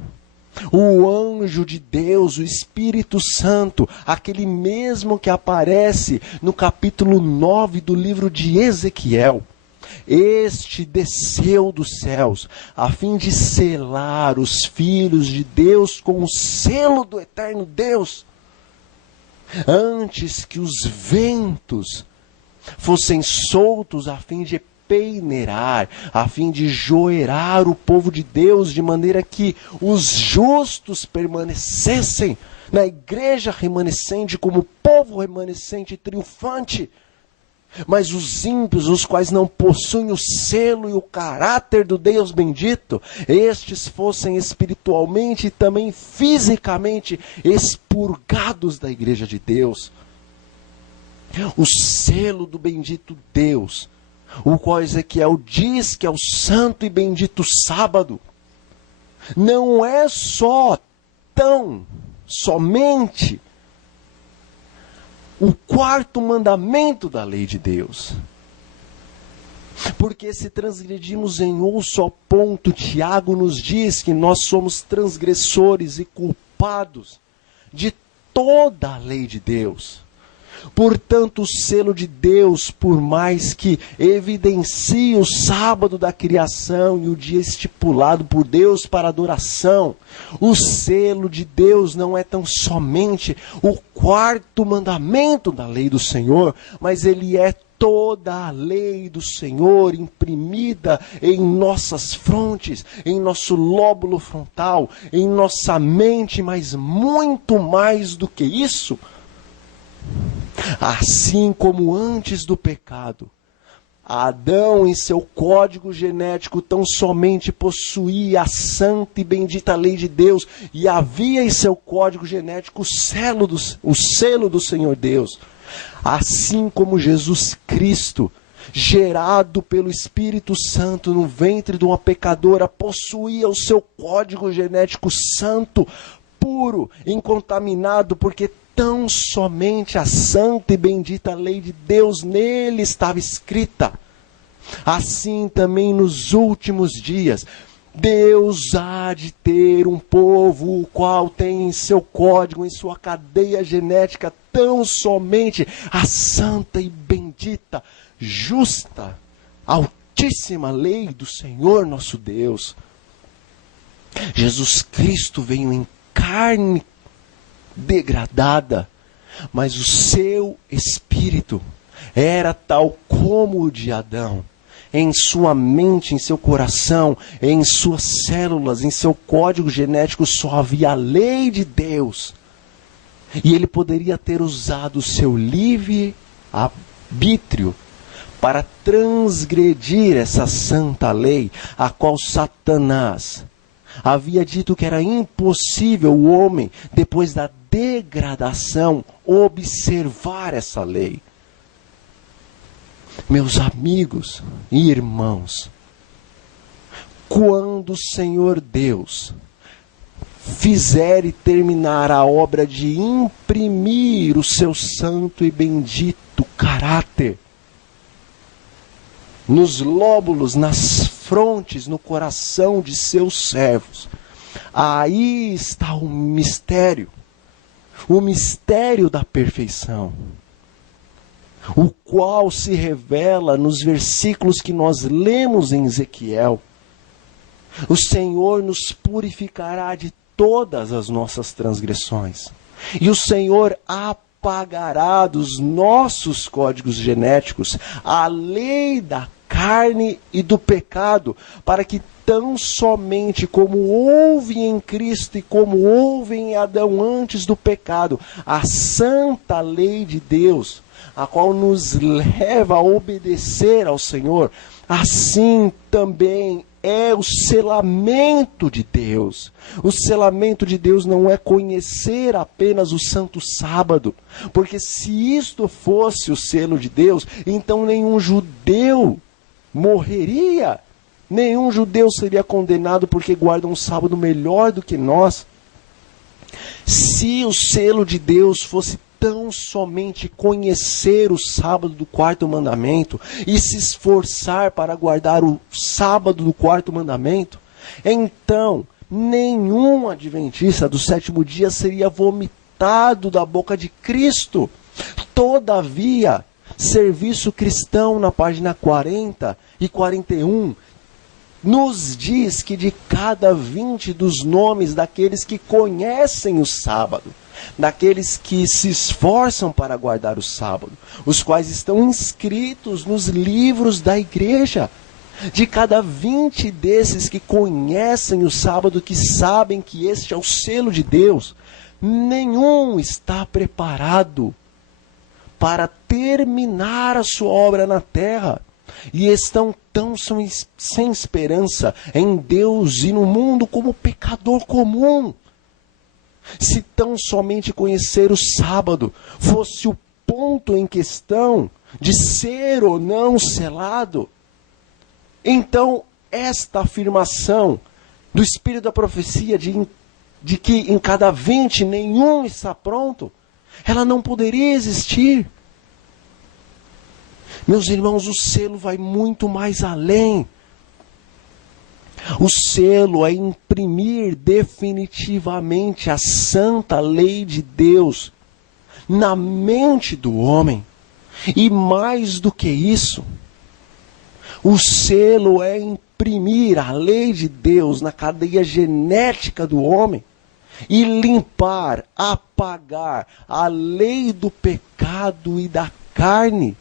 O anjo de Deus, o Espírito Santo, aquele mesmo que aparece no capítulo 9 do livro de Ezequiel, este desceu dos céus, a fim de selar os filhos de Deus com o selo do eterno Deus, antes que os ventos fossem soltos a fim de peneirar, a fim de joerar o povo de Deus, de maneira que os justos permanecessem na igreja remanescente, como povo remanescente triunfante. Mas os ímpios, os quais não possuem o selo e o caráter do Deus bendito, estes fossem espiritualmente e também fisicamente expurgados da igreja de Deus. O selo do bendito Deus, o qual Ezequiel diz que é o santo e bendito sábado, não é somente o quarto mandamento da lei de Deus. Porque se transgredimos em um só ponto, Tiago nos diz que nós somos transgressores e culpados de toda a lei de Deus. Portanto, o selo de Deus, por mais que evidencie o sábado da criação e o dia estipulado por Deus para adoração, o selo de Deus não é tão somente o quarto mandamento da lei do Senhor, mas ele é toda a lei do Senhor imprimida em nossas frontes, em nosso lóbulo frontal, em nossa mente, mas muito mais do que isso. Assim como antes do pecado, Adão em seu código genético tão somente possuía a santa e bendita lei de Deus, e havia em seu código genético o selo do Senhor Deus. Assim como Jesus Cristo, gerado pelo Espírito Santo no ventre de uma pecadora, possuía o seu código genético santo, puro, incontaminado, porque tão somente a santa e bendita lei de Deus nele estava escrita. Assim também nos últimos dias, Deus há de ter um povo o qual tem em seu código, em sua cadeia genética, tão somente a santa e bendita, justa, altíssima lei do Senhor nosso Deus. Jesus Cristo veio em carne degradada, mas o seu espírito era tal como o de Adão. Em sua mente, em seu coração, em suas células, em seu código genético só havia a lei de Deus. E ele poderia ter usado o seu livre arbítrio para transgredir essa santa lei, a qual Satanás havia dito que era impossível o homem, depois da degradação, observar essa lei. Meus amigos e irmãos, quando o Senhor Deus fizer e terminar a obra de imprimir o seu santo e bendito caráter nos lóbulos, nas frontes, no coração de seus servos, aí está o mistério da perfeição, o qual se revela nos versículos que nós lemos em Ezequiel. O Senhor nos purificará de todas as nossas transgressões, e o Senhor apagará dos nossos códigos genéticos a lei da carne e do pecado, para que tão somente como houve em Cristo e como houve em Adão antes do pecado, a santa lei de Deus, a qual nos leva a obedecer ao Senhor, assim também é o selamento de Deus. O selamento de Deus não é conhecer apenas o santo sábado, porque se isto fosse o selo de Deus, então nenhum judeu morreria, nenhum judeu seria condenado porque guarda um sábado melhor do que nós. Se o selo de Deus fosse tão somente conhecer o sábado do quarto mandamento e se esforçar para guardar o sábado do quarto mandamento, então nenhum adventista do sétimo dia seria vomitado da boca de Cristo. Todavia, Serviço Cristão, na página 40 e 41, nos diz que de cada 20 dos nomes daqueles que conhecem o sábado, daqueles que se esforçam para guardar o sábado, os quais estão inscritos nos livros da igreja, de cada 20 desses que conhecem o sábado, que sabem que este é o selo de Deus, nenhum está preparado para terminar a sua obra na terra, e estão tão sem esperança em Deus e no mundo como pecador comum. Se tão somente conhecer o sábado fosse o ponto em questão de ser ou não selado, então esta afirmação do Espírito da profecia de que em cada 20 nenhum está pronto, ela não poderia existir. Meus irmãos, o selo vai muito mais além. O selo é imprimir definitivamente a santa lei de Deus na mente do homem. E mais do que isso, o selo é imprimir a lei de Deus na cadeia genética do homem e limpar, apagar a lei do pecado e da carne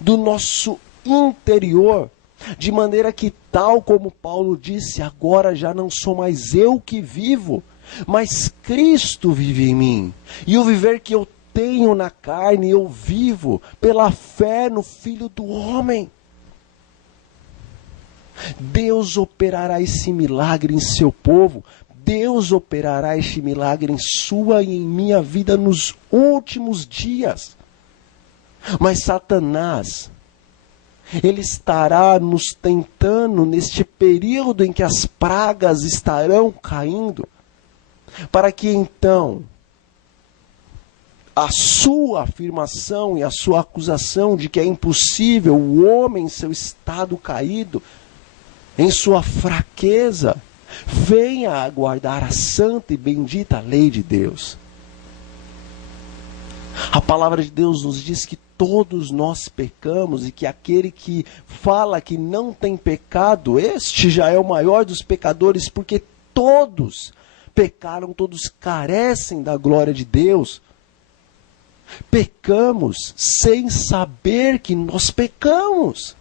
do nosso interior, de maneira que, tal como Paulo disse, agora já não sou mais eu que vivo, mas Cristo vive em mim. E o viver que eu tenho na carne, eu vivo pela fé no Filho do Homem. Deus operará esse milagre em seu povo. Deus operará este milagre em sua e em minha vida nos últimos dias. Mas Satanás, ele estará nos tentando neste período em que as pragas estarão caindo, para que então a sua afirmação e a sua acusação de que é impossível o homem em seu estado caído, em sua fraqueza, venha a guardar a santa e bendita lei de Deus. A palavra de Deus nos diz que todos nós pecamos e que aquele que fala que não tem pecado, este já é o maior dos pecadores, porque todos pecaram, todos carecem da glória de Deus. Pecamos sem saber que nós pecamos.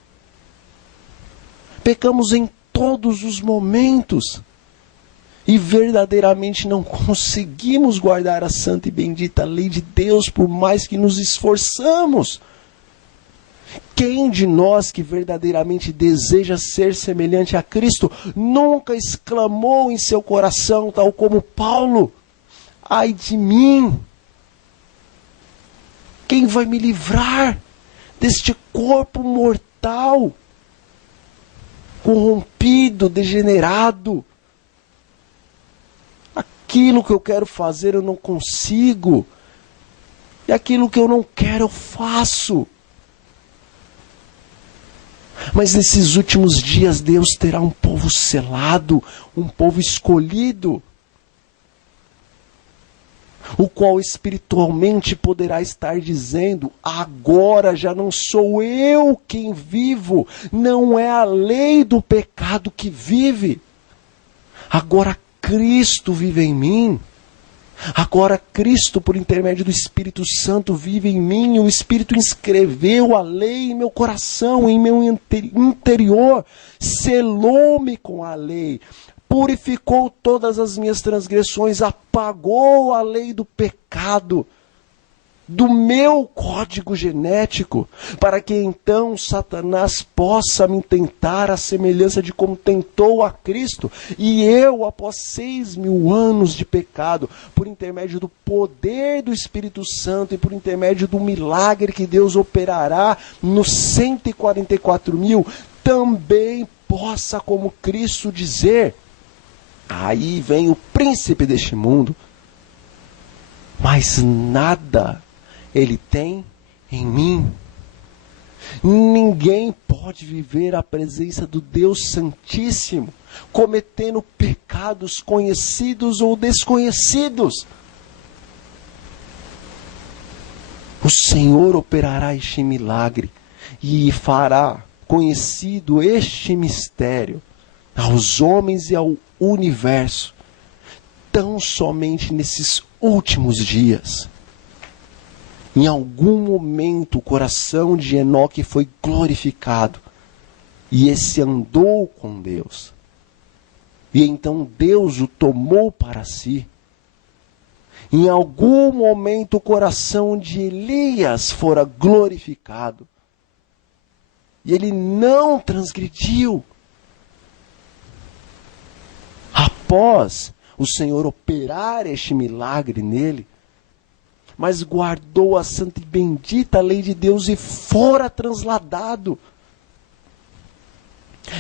Pecamos em todos os momentos. E verdadeiramente não conseguimos guardar a santa e bendita lei de Deus, por mais que nos esforçamos. Quem de nós que verdadeiramente deseja ser semelhante a Cristo, nunca exclamou em seu coração, tal como Paulo: ai de mim! Quem vai me livrar deste corpo mortal, corrompido, degenerado? Aquilo que eu quero fazer eu não consigo, e aquilo que eu não quero eu faço. Mas nesses últimos dias Deus terá um povo selado, um povo escolhido, o qual espiritualmente poderá estar dizendo: agora já não sou eu quem vivo, não é a lei do pecado que vive, agora Cristo vive em mim. Agora Cristo, por intermédio do Espírito Santo, vive em mim. O Espírito inscreveu a lei em meu coração, em meu interior. Selou-me com a lei. Purificou todas as minhas transgressões. Apagou a lei do pecado do meu código genético, para que então Satanás possa me tentar à semelhança de como tentou a Cristo, e eu, após 6.000 anos de pecado, por intermédio do poder do Espírito Santo e por intermédio do milagre que Deus operará nos 144.000, também possa, como Cristo, dizer: aí vem o príncipe deste mundo, mas nada ele tem em mim. Ninguém pode viver a presença do Deus Santíssimo cometendo pecados conhecidos ou desconhecidos. O Senhor operará este milagre e fará conhecido este mistério aos homens e ao universo, tão somente nesses últimos dias. Em algum momento o coração de Enoque foi glorificado e esse andou com Deus. E então Deus o tomou para si. Em algum momento o coração de Elias fora glorificado e ele não transgrediu. Após o Senhor operar este milagre nele, mas guardou a santa e bendita lei de Deus e fora transladado.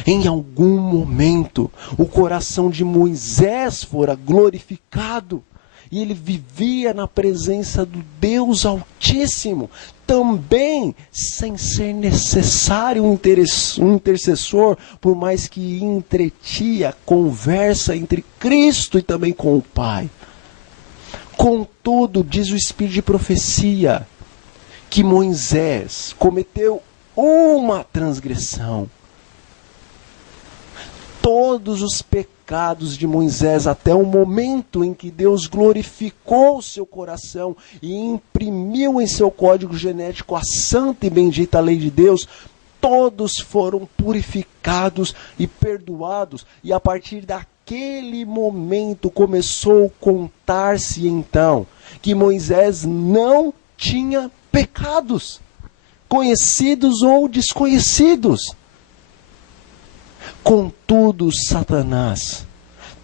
Em algum momento, o coração de Moisés fora glorificado e ele vivia na presença do Deus Altíssimo, também sem ser necessário um intercessor, por mais que entretia conversa entre Cristo e também com o Pai. Contudo, diz o Espírito de profecia, que Moisés cometeu uma transgressão. Todos os pecados de Moisés, até o momento em que Deus glorificou o seu coração e imprimiu em seu código genético a santa e bendita lei de Deus, todos foram purificados e perdoados. E a partir daquele momento começou a contar-se então que Moisés não tinha pecados, conhecidos ou desconhecidos. Contudo, Satanás,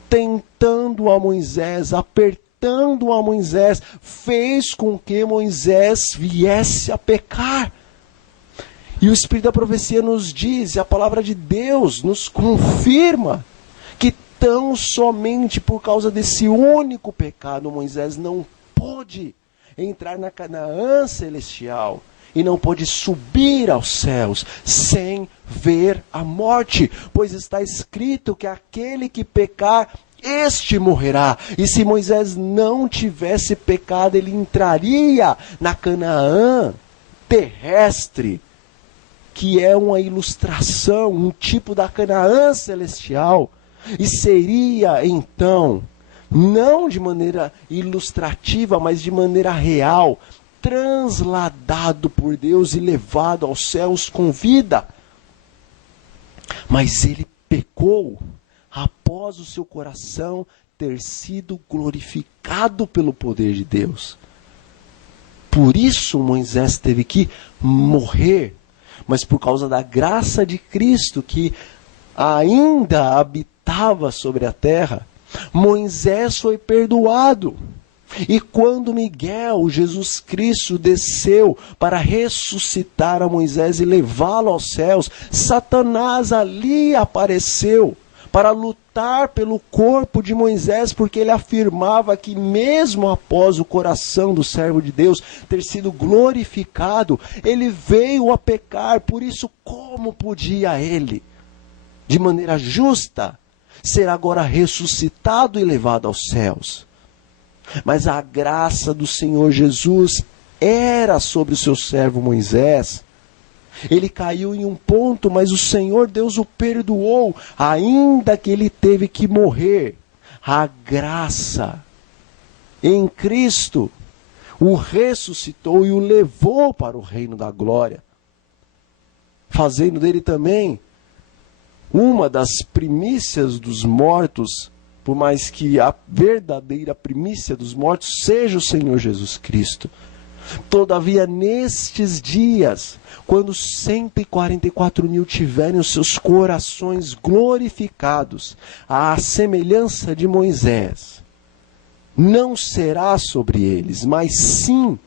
tentando a Moisés, apertando a Moisés, fez com que Moisés viesse a pecar. E o Espírito da profecia nos diz, e a palavra de Deus nos confirma, que tão somente por causa desse único pecado, Moisés não pôde entrar na Canaã celestial. E não pôde subir aos céus sem ver a morte, pois está escrito que aquele que pecar, este morrerá. E se Moisés não tivesse pecado, ele entraria na Canaã terrestre, que é uma ilustração, um tipo da Canaã celestial, e seria então, não de maneira ilustrativa, mas de maneira real, transladado por Deus e levado aos céus com vida. Mas ele pecou após o seu coração ter sido glorificado pelo poder de Deus. Por isso Moisés teve que morrer, mas por causa da graça de Cristo que ainda habitava sobre a terra, Moisés foi perdoado. E quando Miguel, Jesus Cristo, desceu para ressuscitar a Moisés e levá-lo aos céus, Satanás ali apareceu para lutar pelo corpo de Moisés, porque ele afirmava que mesmo após o coração do servo de Deus ter sido glorificado, ele veio a pecar. Por isso, como podia ele, de maneira justa, ser agora ressuscitado e levado aos céus? Mas a graça do Senhor Jesus era sobre o seu servo Moisés. Ele caiu em um ponto, mas o Senhor Deus o perdoou, ainda que ele teve que morrer. A graça em Cristo o ressuscitou e o levou para o reino da glória, fazendo dele também uma das primícias dos mortos, por mais que a verdadeira primícia dos mortos seja o Senhor Jesus Cristo. Todavia, nestes dias, quando 144.000 tiverem os seus corações glorificados, à semelhança de Moisés, não será sobre eles, mas sim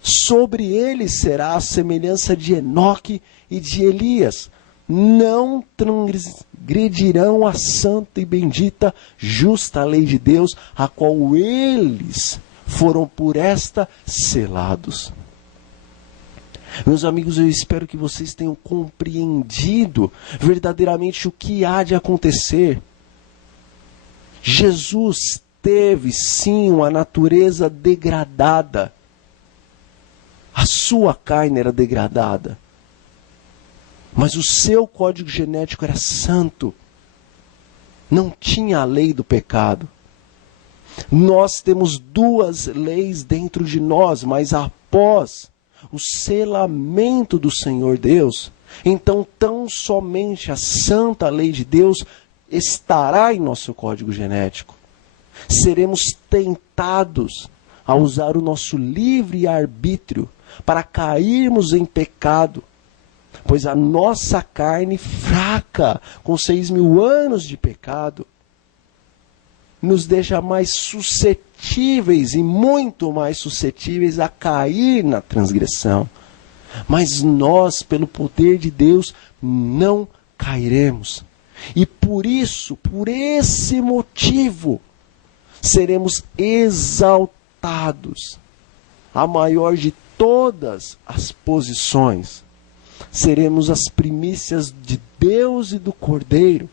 sobre eles será a semelhança de Enoque e de Elias. Não transgredirão a santa e bendita, justa lei de Deus, a qual eles foram por esta selados. Meus amigos, eu espero que vocês tenham compreendido verdadeiramente o que há de acontecer. Jesus teve sim uma natureza degradada. A sua carne era degradada. Mas o seu código genético era santo. Não tinha a lei do pecado. Nós temos duas leis dentro de nós, mas após o selamento do Senhor Deus, então tão somente a santa lei de Deus estará em nosso código genético. Seremos tentados a usar o nosso livre arbítrio para cairmos em pecado, pois a nossa carne fraca, com 6.000 anos de pecado, nos deixa mais suscetíveis e muito mais suscetíveis a cair na transgressão. Mas nós, pelo poder de Deus, não cairemos. E por isso, por esse motivo, seremos exaltados. A maior de todas as posições. Seremos as primícias de Deus e do Cordeiro.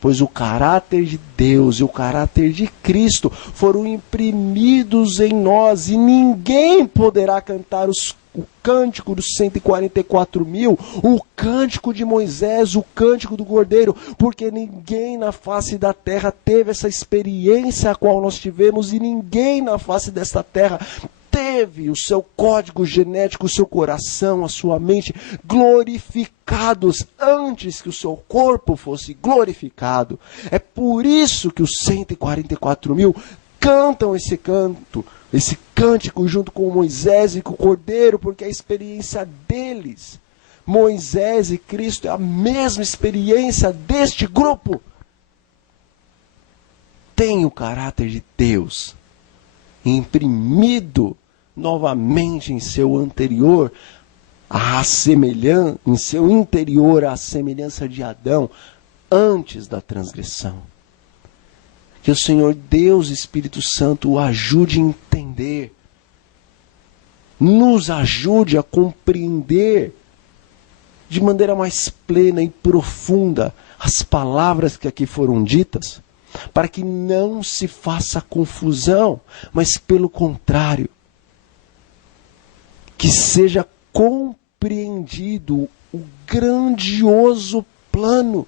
Pois o caráter de Deus e o caráter de Cristo foram imprimidos em nós. E ninguém poderá cantar o cântico dos 144.000, o cântico de Moisés, o cântico do Cordeiro, porque ninguém na face da terra teve essa experiência a qual nós tivemos, e ninguém na face desta terra teve o seu código genético, o seu coração, a sua mente glorificados antes que o seu corpo fosse glorificado. É por isso que os 144.000 cantam esse canto, esse cântico junto com Moisés e com o Cordeiro, porque é a experiência deles. Moisés e Cristo é a mesma experiência deste grupo. Tem o caráter de Deus imprimido novamente em seu anterior, em seu interior, à semelhança de Adão, antes da transgressão. Que o Senhor Deus, Espírito Santo, o ajude a entender, nos ajude a compreender de maneira mais plena e profunda as palavras que aqui foram ditas, para que não se faça confusão, mas pelo contrário, que seja compreendido o grandioso plano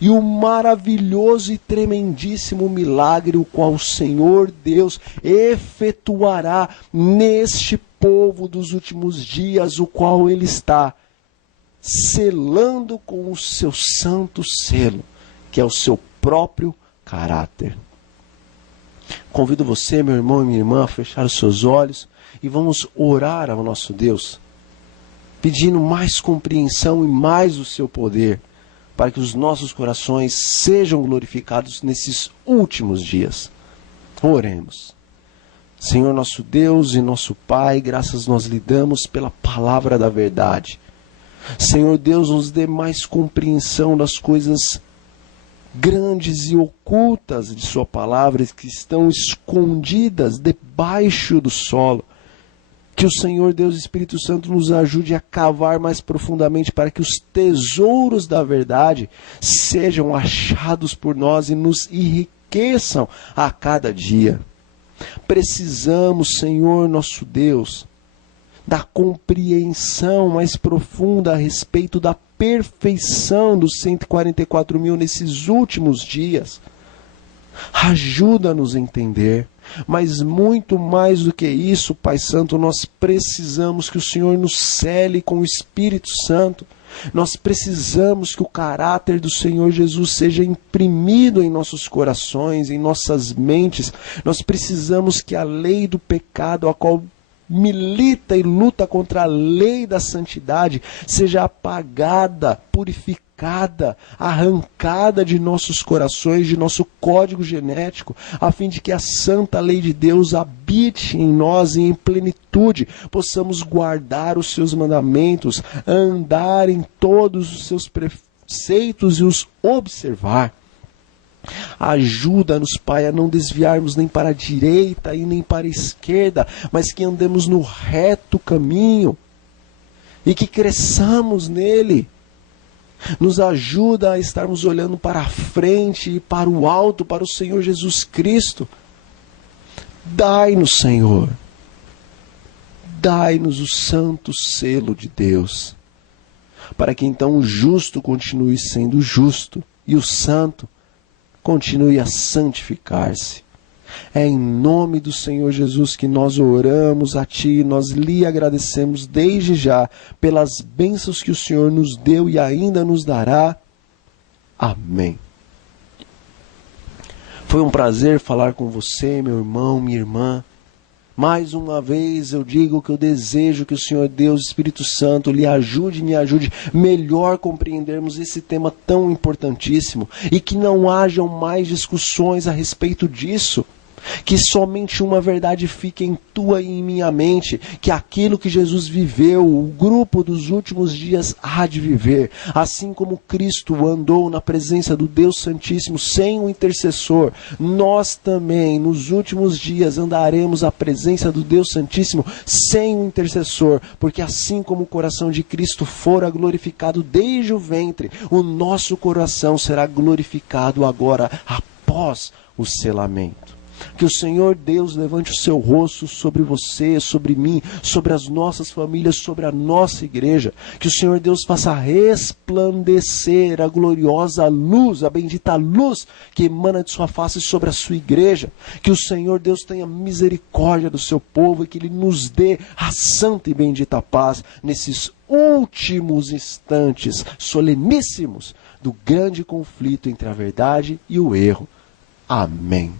e o maravilhoso e tremendíssimo milagre o qual o Senhor Deus efetuará neste povo dos últimos dias, o qual Ele está selando com o seu santo selo, que é o seu próprio caráter. Convido você, meu irmão e minha irmã, a fechar os seus olhos e vamos orar ao nosso Deus, pedindo mais compreensão e mais o seu poder, para que os nossos corações sejam glorificados nesses últimos dias. Oremos. Senhor nosso Deus e nosso Pai, graças nós lhe damos pela palavra da verdade. Senhor Deus, nos dê mais compreensão das coisas grandes e ocultas de sua palavra, que estão escondidas debaixo do solo. Que o Senhor Deus Espírito Santo nos ajude a cavar mais profundamente, para que os tesouros da verdade sejam achados por nós e nos enriqueçam a cada dia. Precisamos, Senhor nosso Deus, da compreensão mais profunda a respeito da perfeição dos 144.000 nesses últimos dias. Ajuda-nos a entender, mas muito mais do que isso, Pai Santo, nós precisamos que o Senhor nos cele com o Espírito Santo. Nós precisamos que o caráter do Senhor Jesus seja imprimido em nossos corações, em nossas mentes. Nós precisamos que a lei do pecado, a qual milita e luta contra a lei da santidade, seja apagada, purificada, arrancada de nossos corações, de nosso código genético, a fim de que a santa lei de Deus habite em nós e em plenitude possamos guardar os seus mandamentos, andar em todos os seus preceitos e os observar. Ajuda-nos, Pai, a não desviarmos nem para a direita e nem para a esquerda, mas que andemos no reto caminho e que cresçamos nele. Nos ajuda a estarmos olhando para a frente e para o alto, para o Senhor Jesus Cristo. Dai-nos, Senhor, dai-nos o santo selo de Deus, para que então o justo continue sendo justo e o santo continue a santificar-se. É em nome do Senhor Jesus que nós oramos a Ti e nós lhe agradecemos desde já pelas bênçãos que o Senhor nos deu e ainda nos dará. Amém. Foi um prazer falar com você, meu irmão, minha irmã. Mais uma vez eu digo que eu desejo que o Senhor Deus, Espírito Santo, lhe ajude e me ajude melhor compreendermos esse tema tão importantíssimo e que não hajam mais discussões a respeito disso. Que somente uma verdade fique em tua e em minha mente, que aquilo que Jesus viveu, o grupo dos últimos dias há de viver. Assim como Cristo andou na presença do Deus Santíssimo sem um intercessor, nós também nos últimos dias andaremos à presença do Deus Santíssimo sem um intercessor, porque assim como o coração de Cristo fora glorificado desde o ventre, o nosso coração será glorificado agora após o selamento. Que o Senhor Deus levante o seu rosto sobre você, sobre mim, sobre as nossas famílias, sobre a nossa igreja. Que o Senhor Deus faça resplandecer a gloriosa luz, a bendita luz que emana de sua face sobre a sua igreja. Que o Senhor Deus tenha misericórdia do seu povo e que Ele nos dê a santa e bendita paz nesses últimos instantes soleníssimos do grande conflito entre a verdade e o erro. Amém.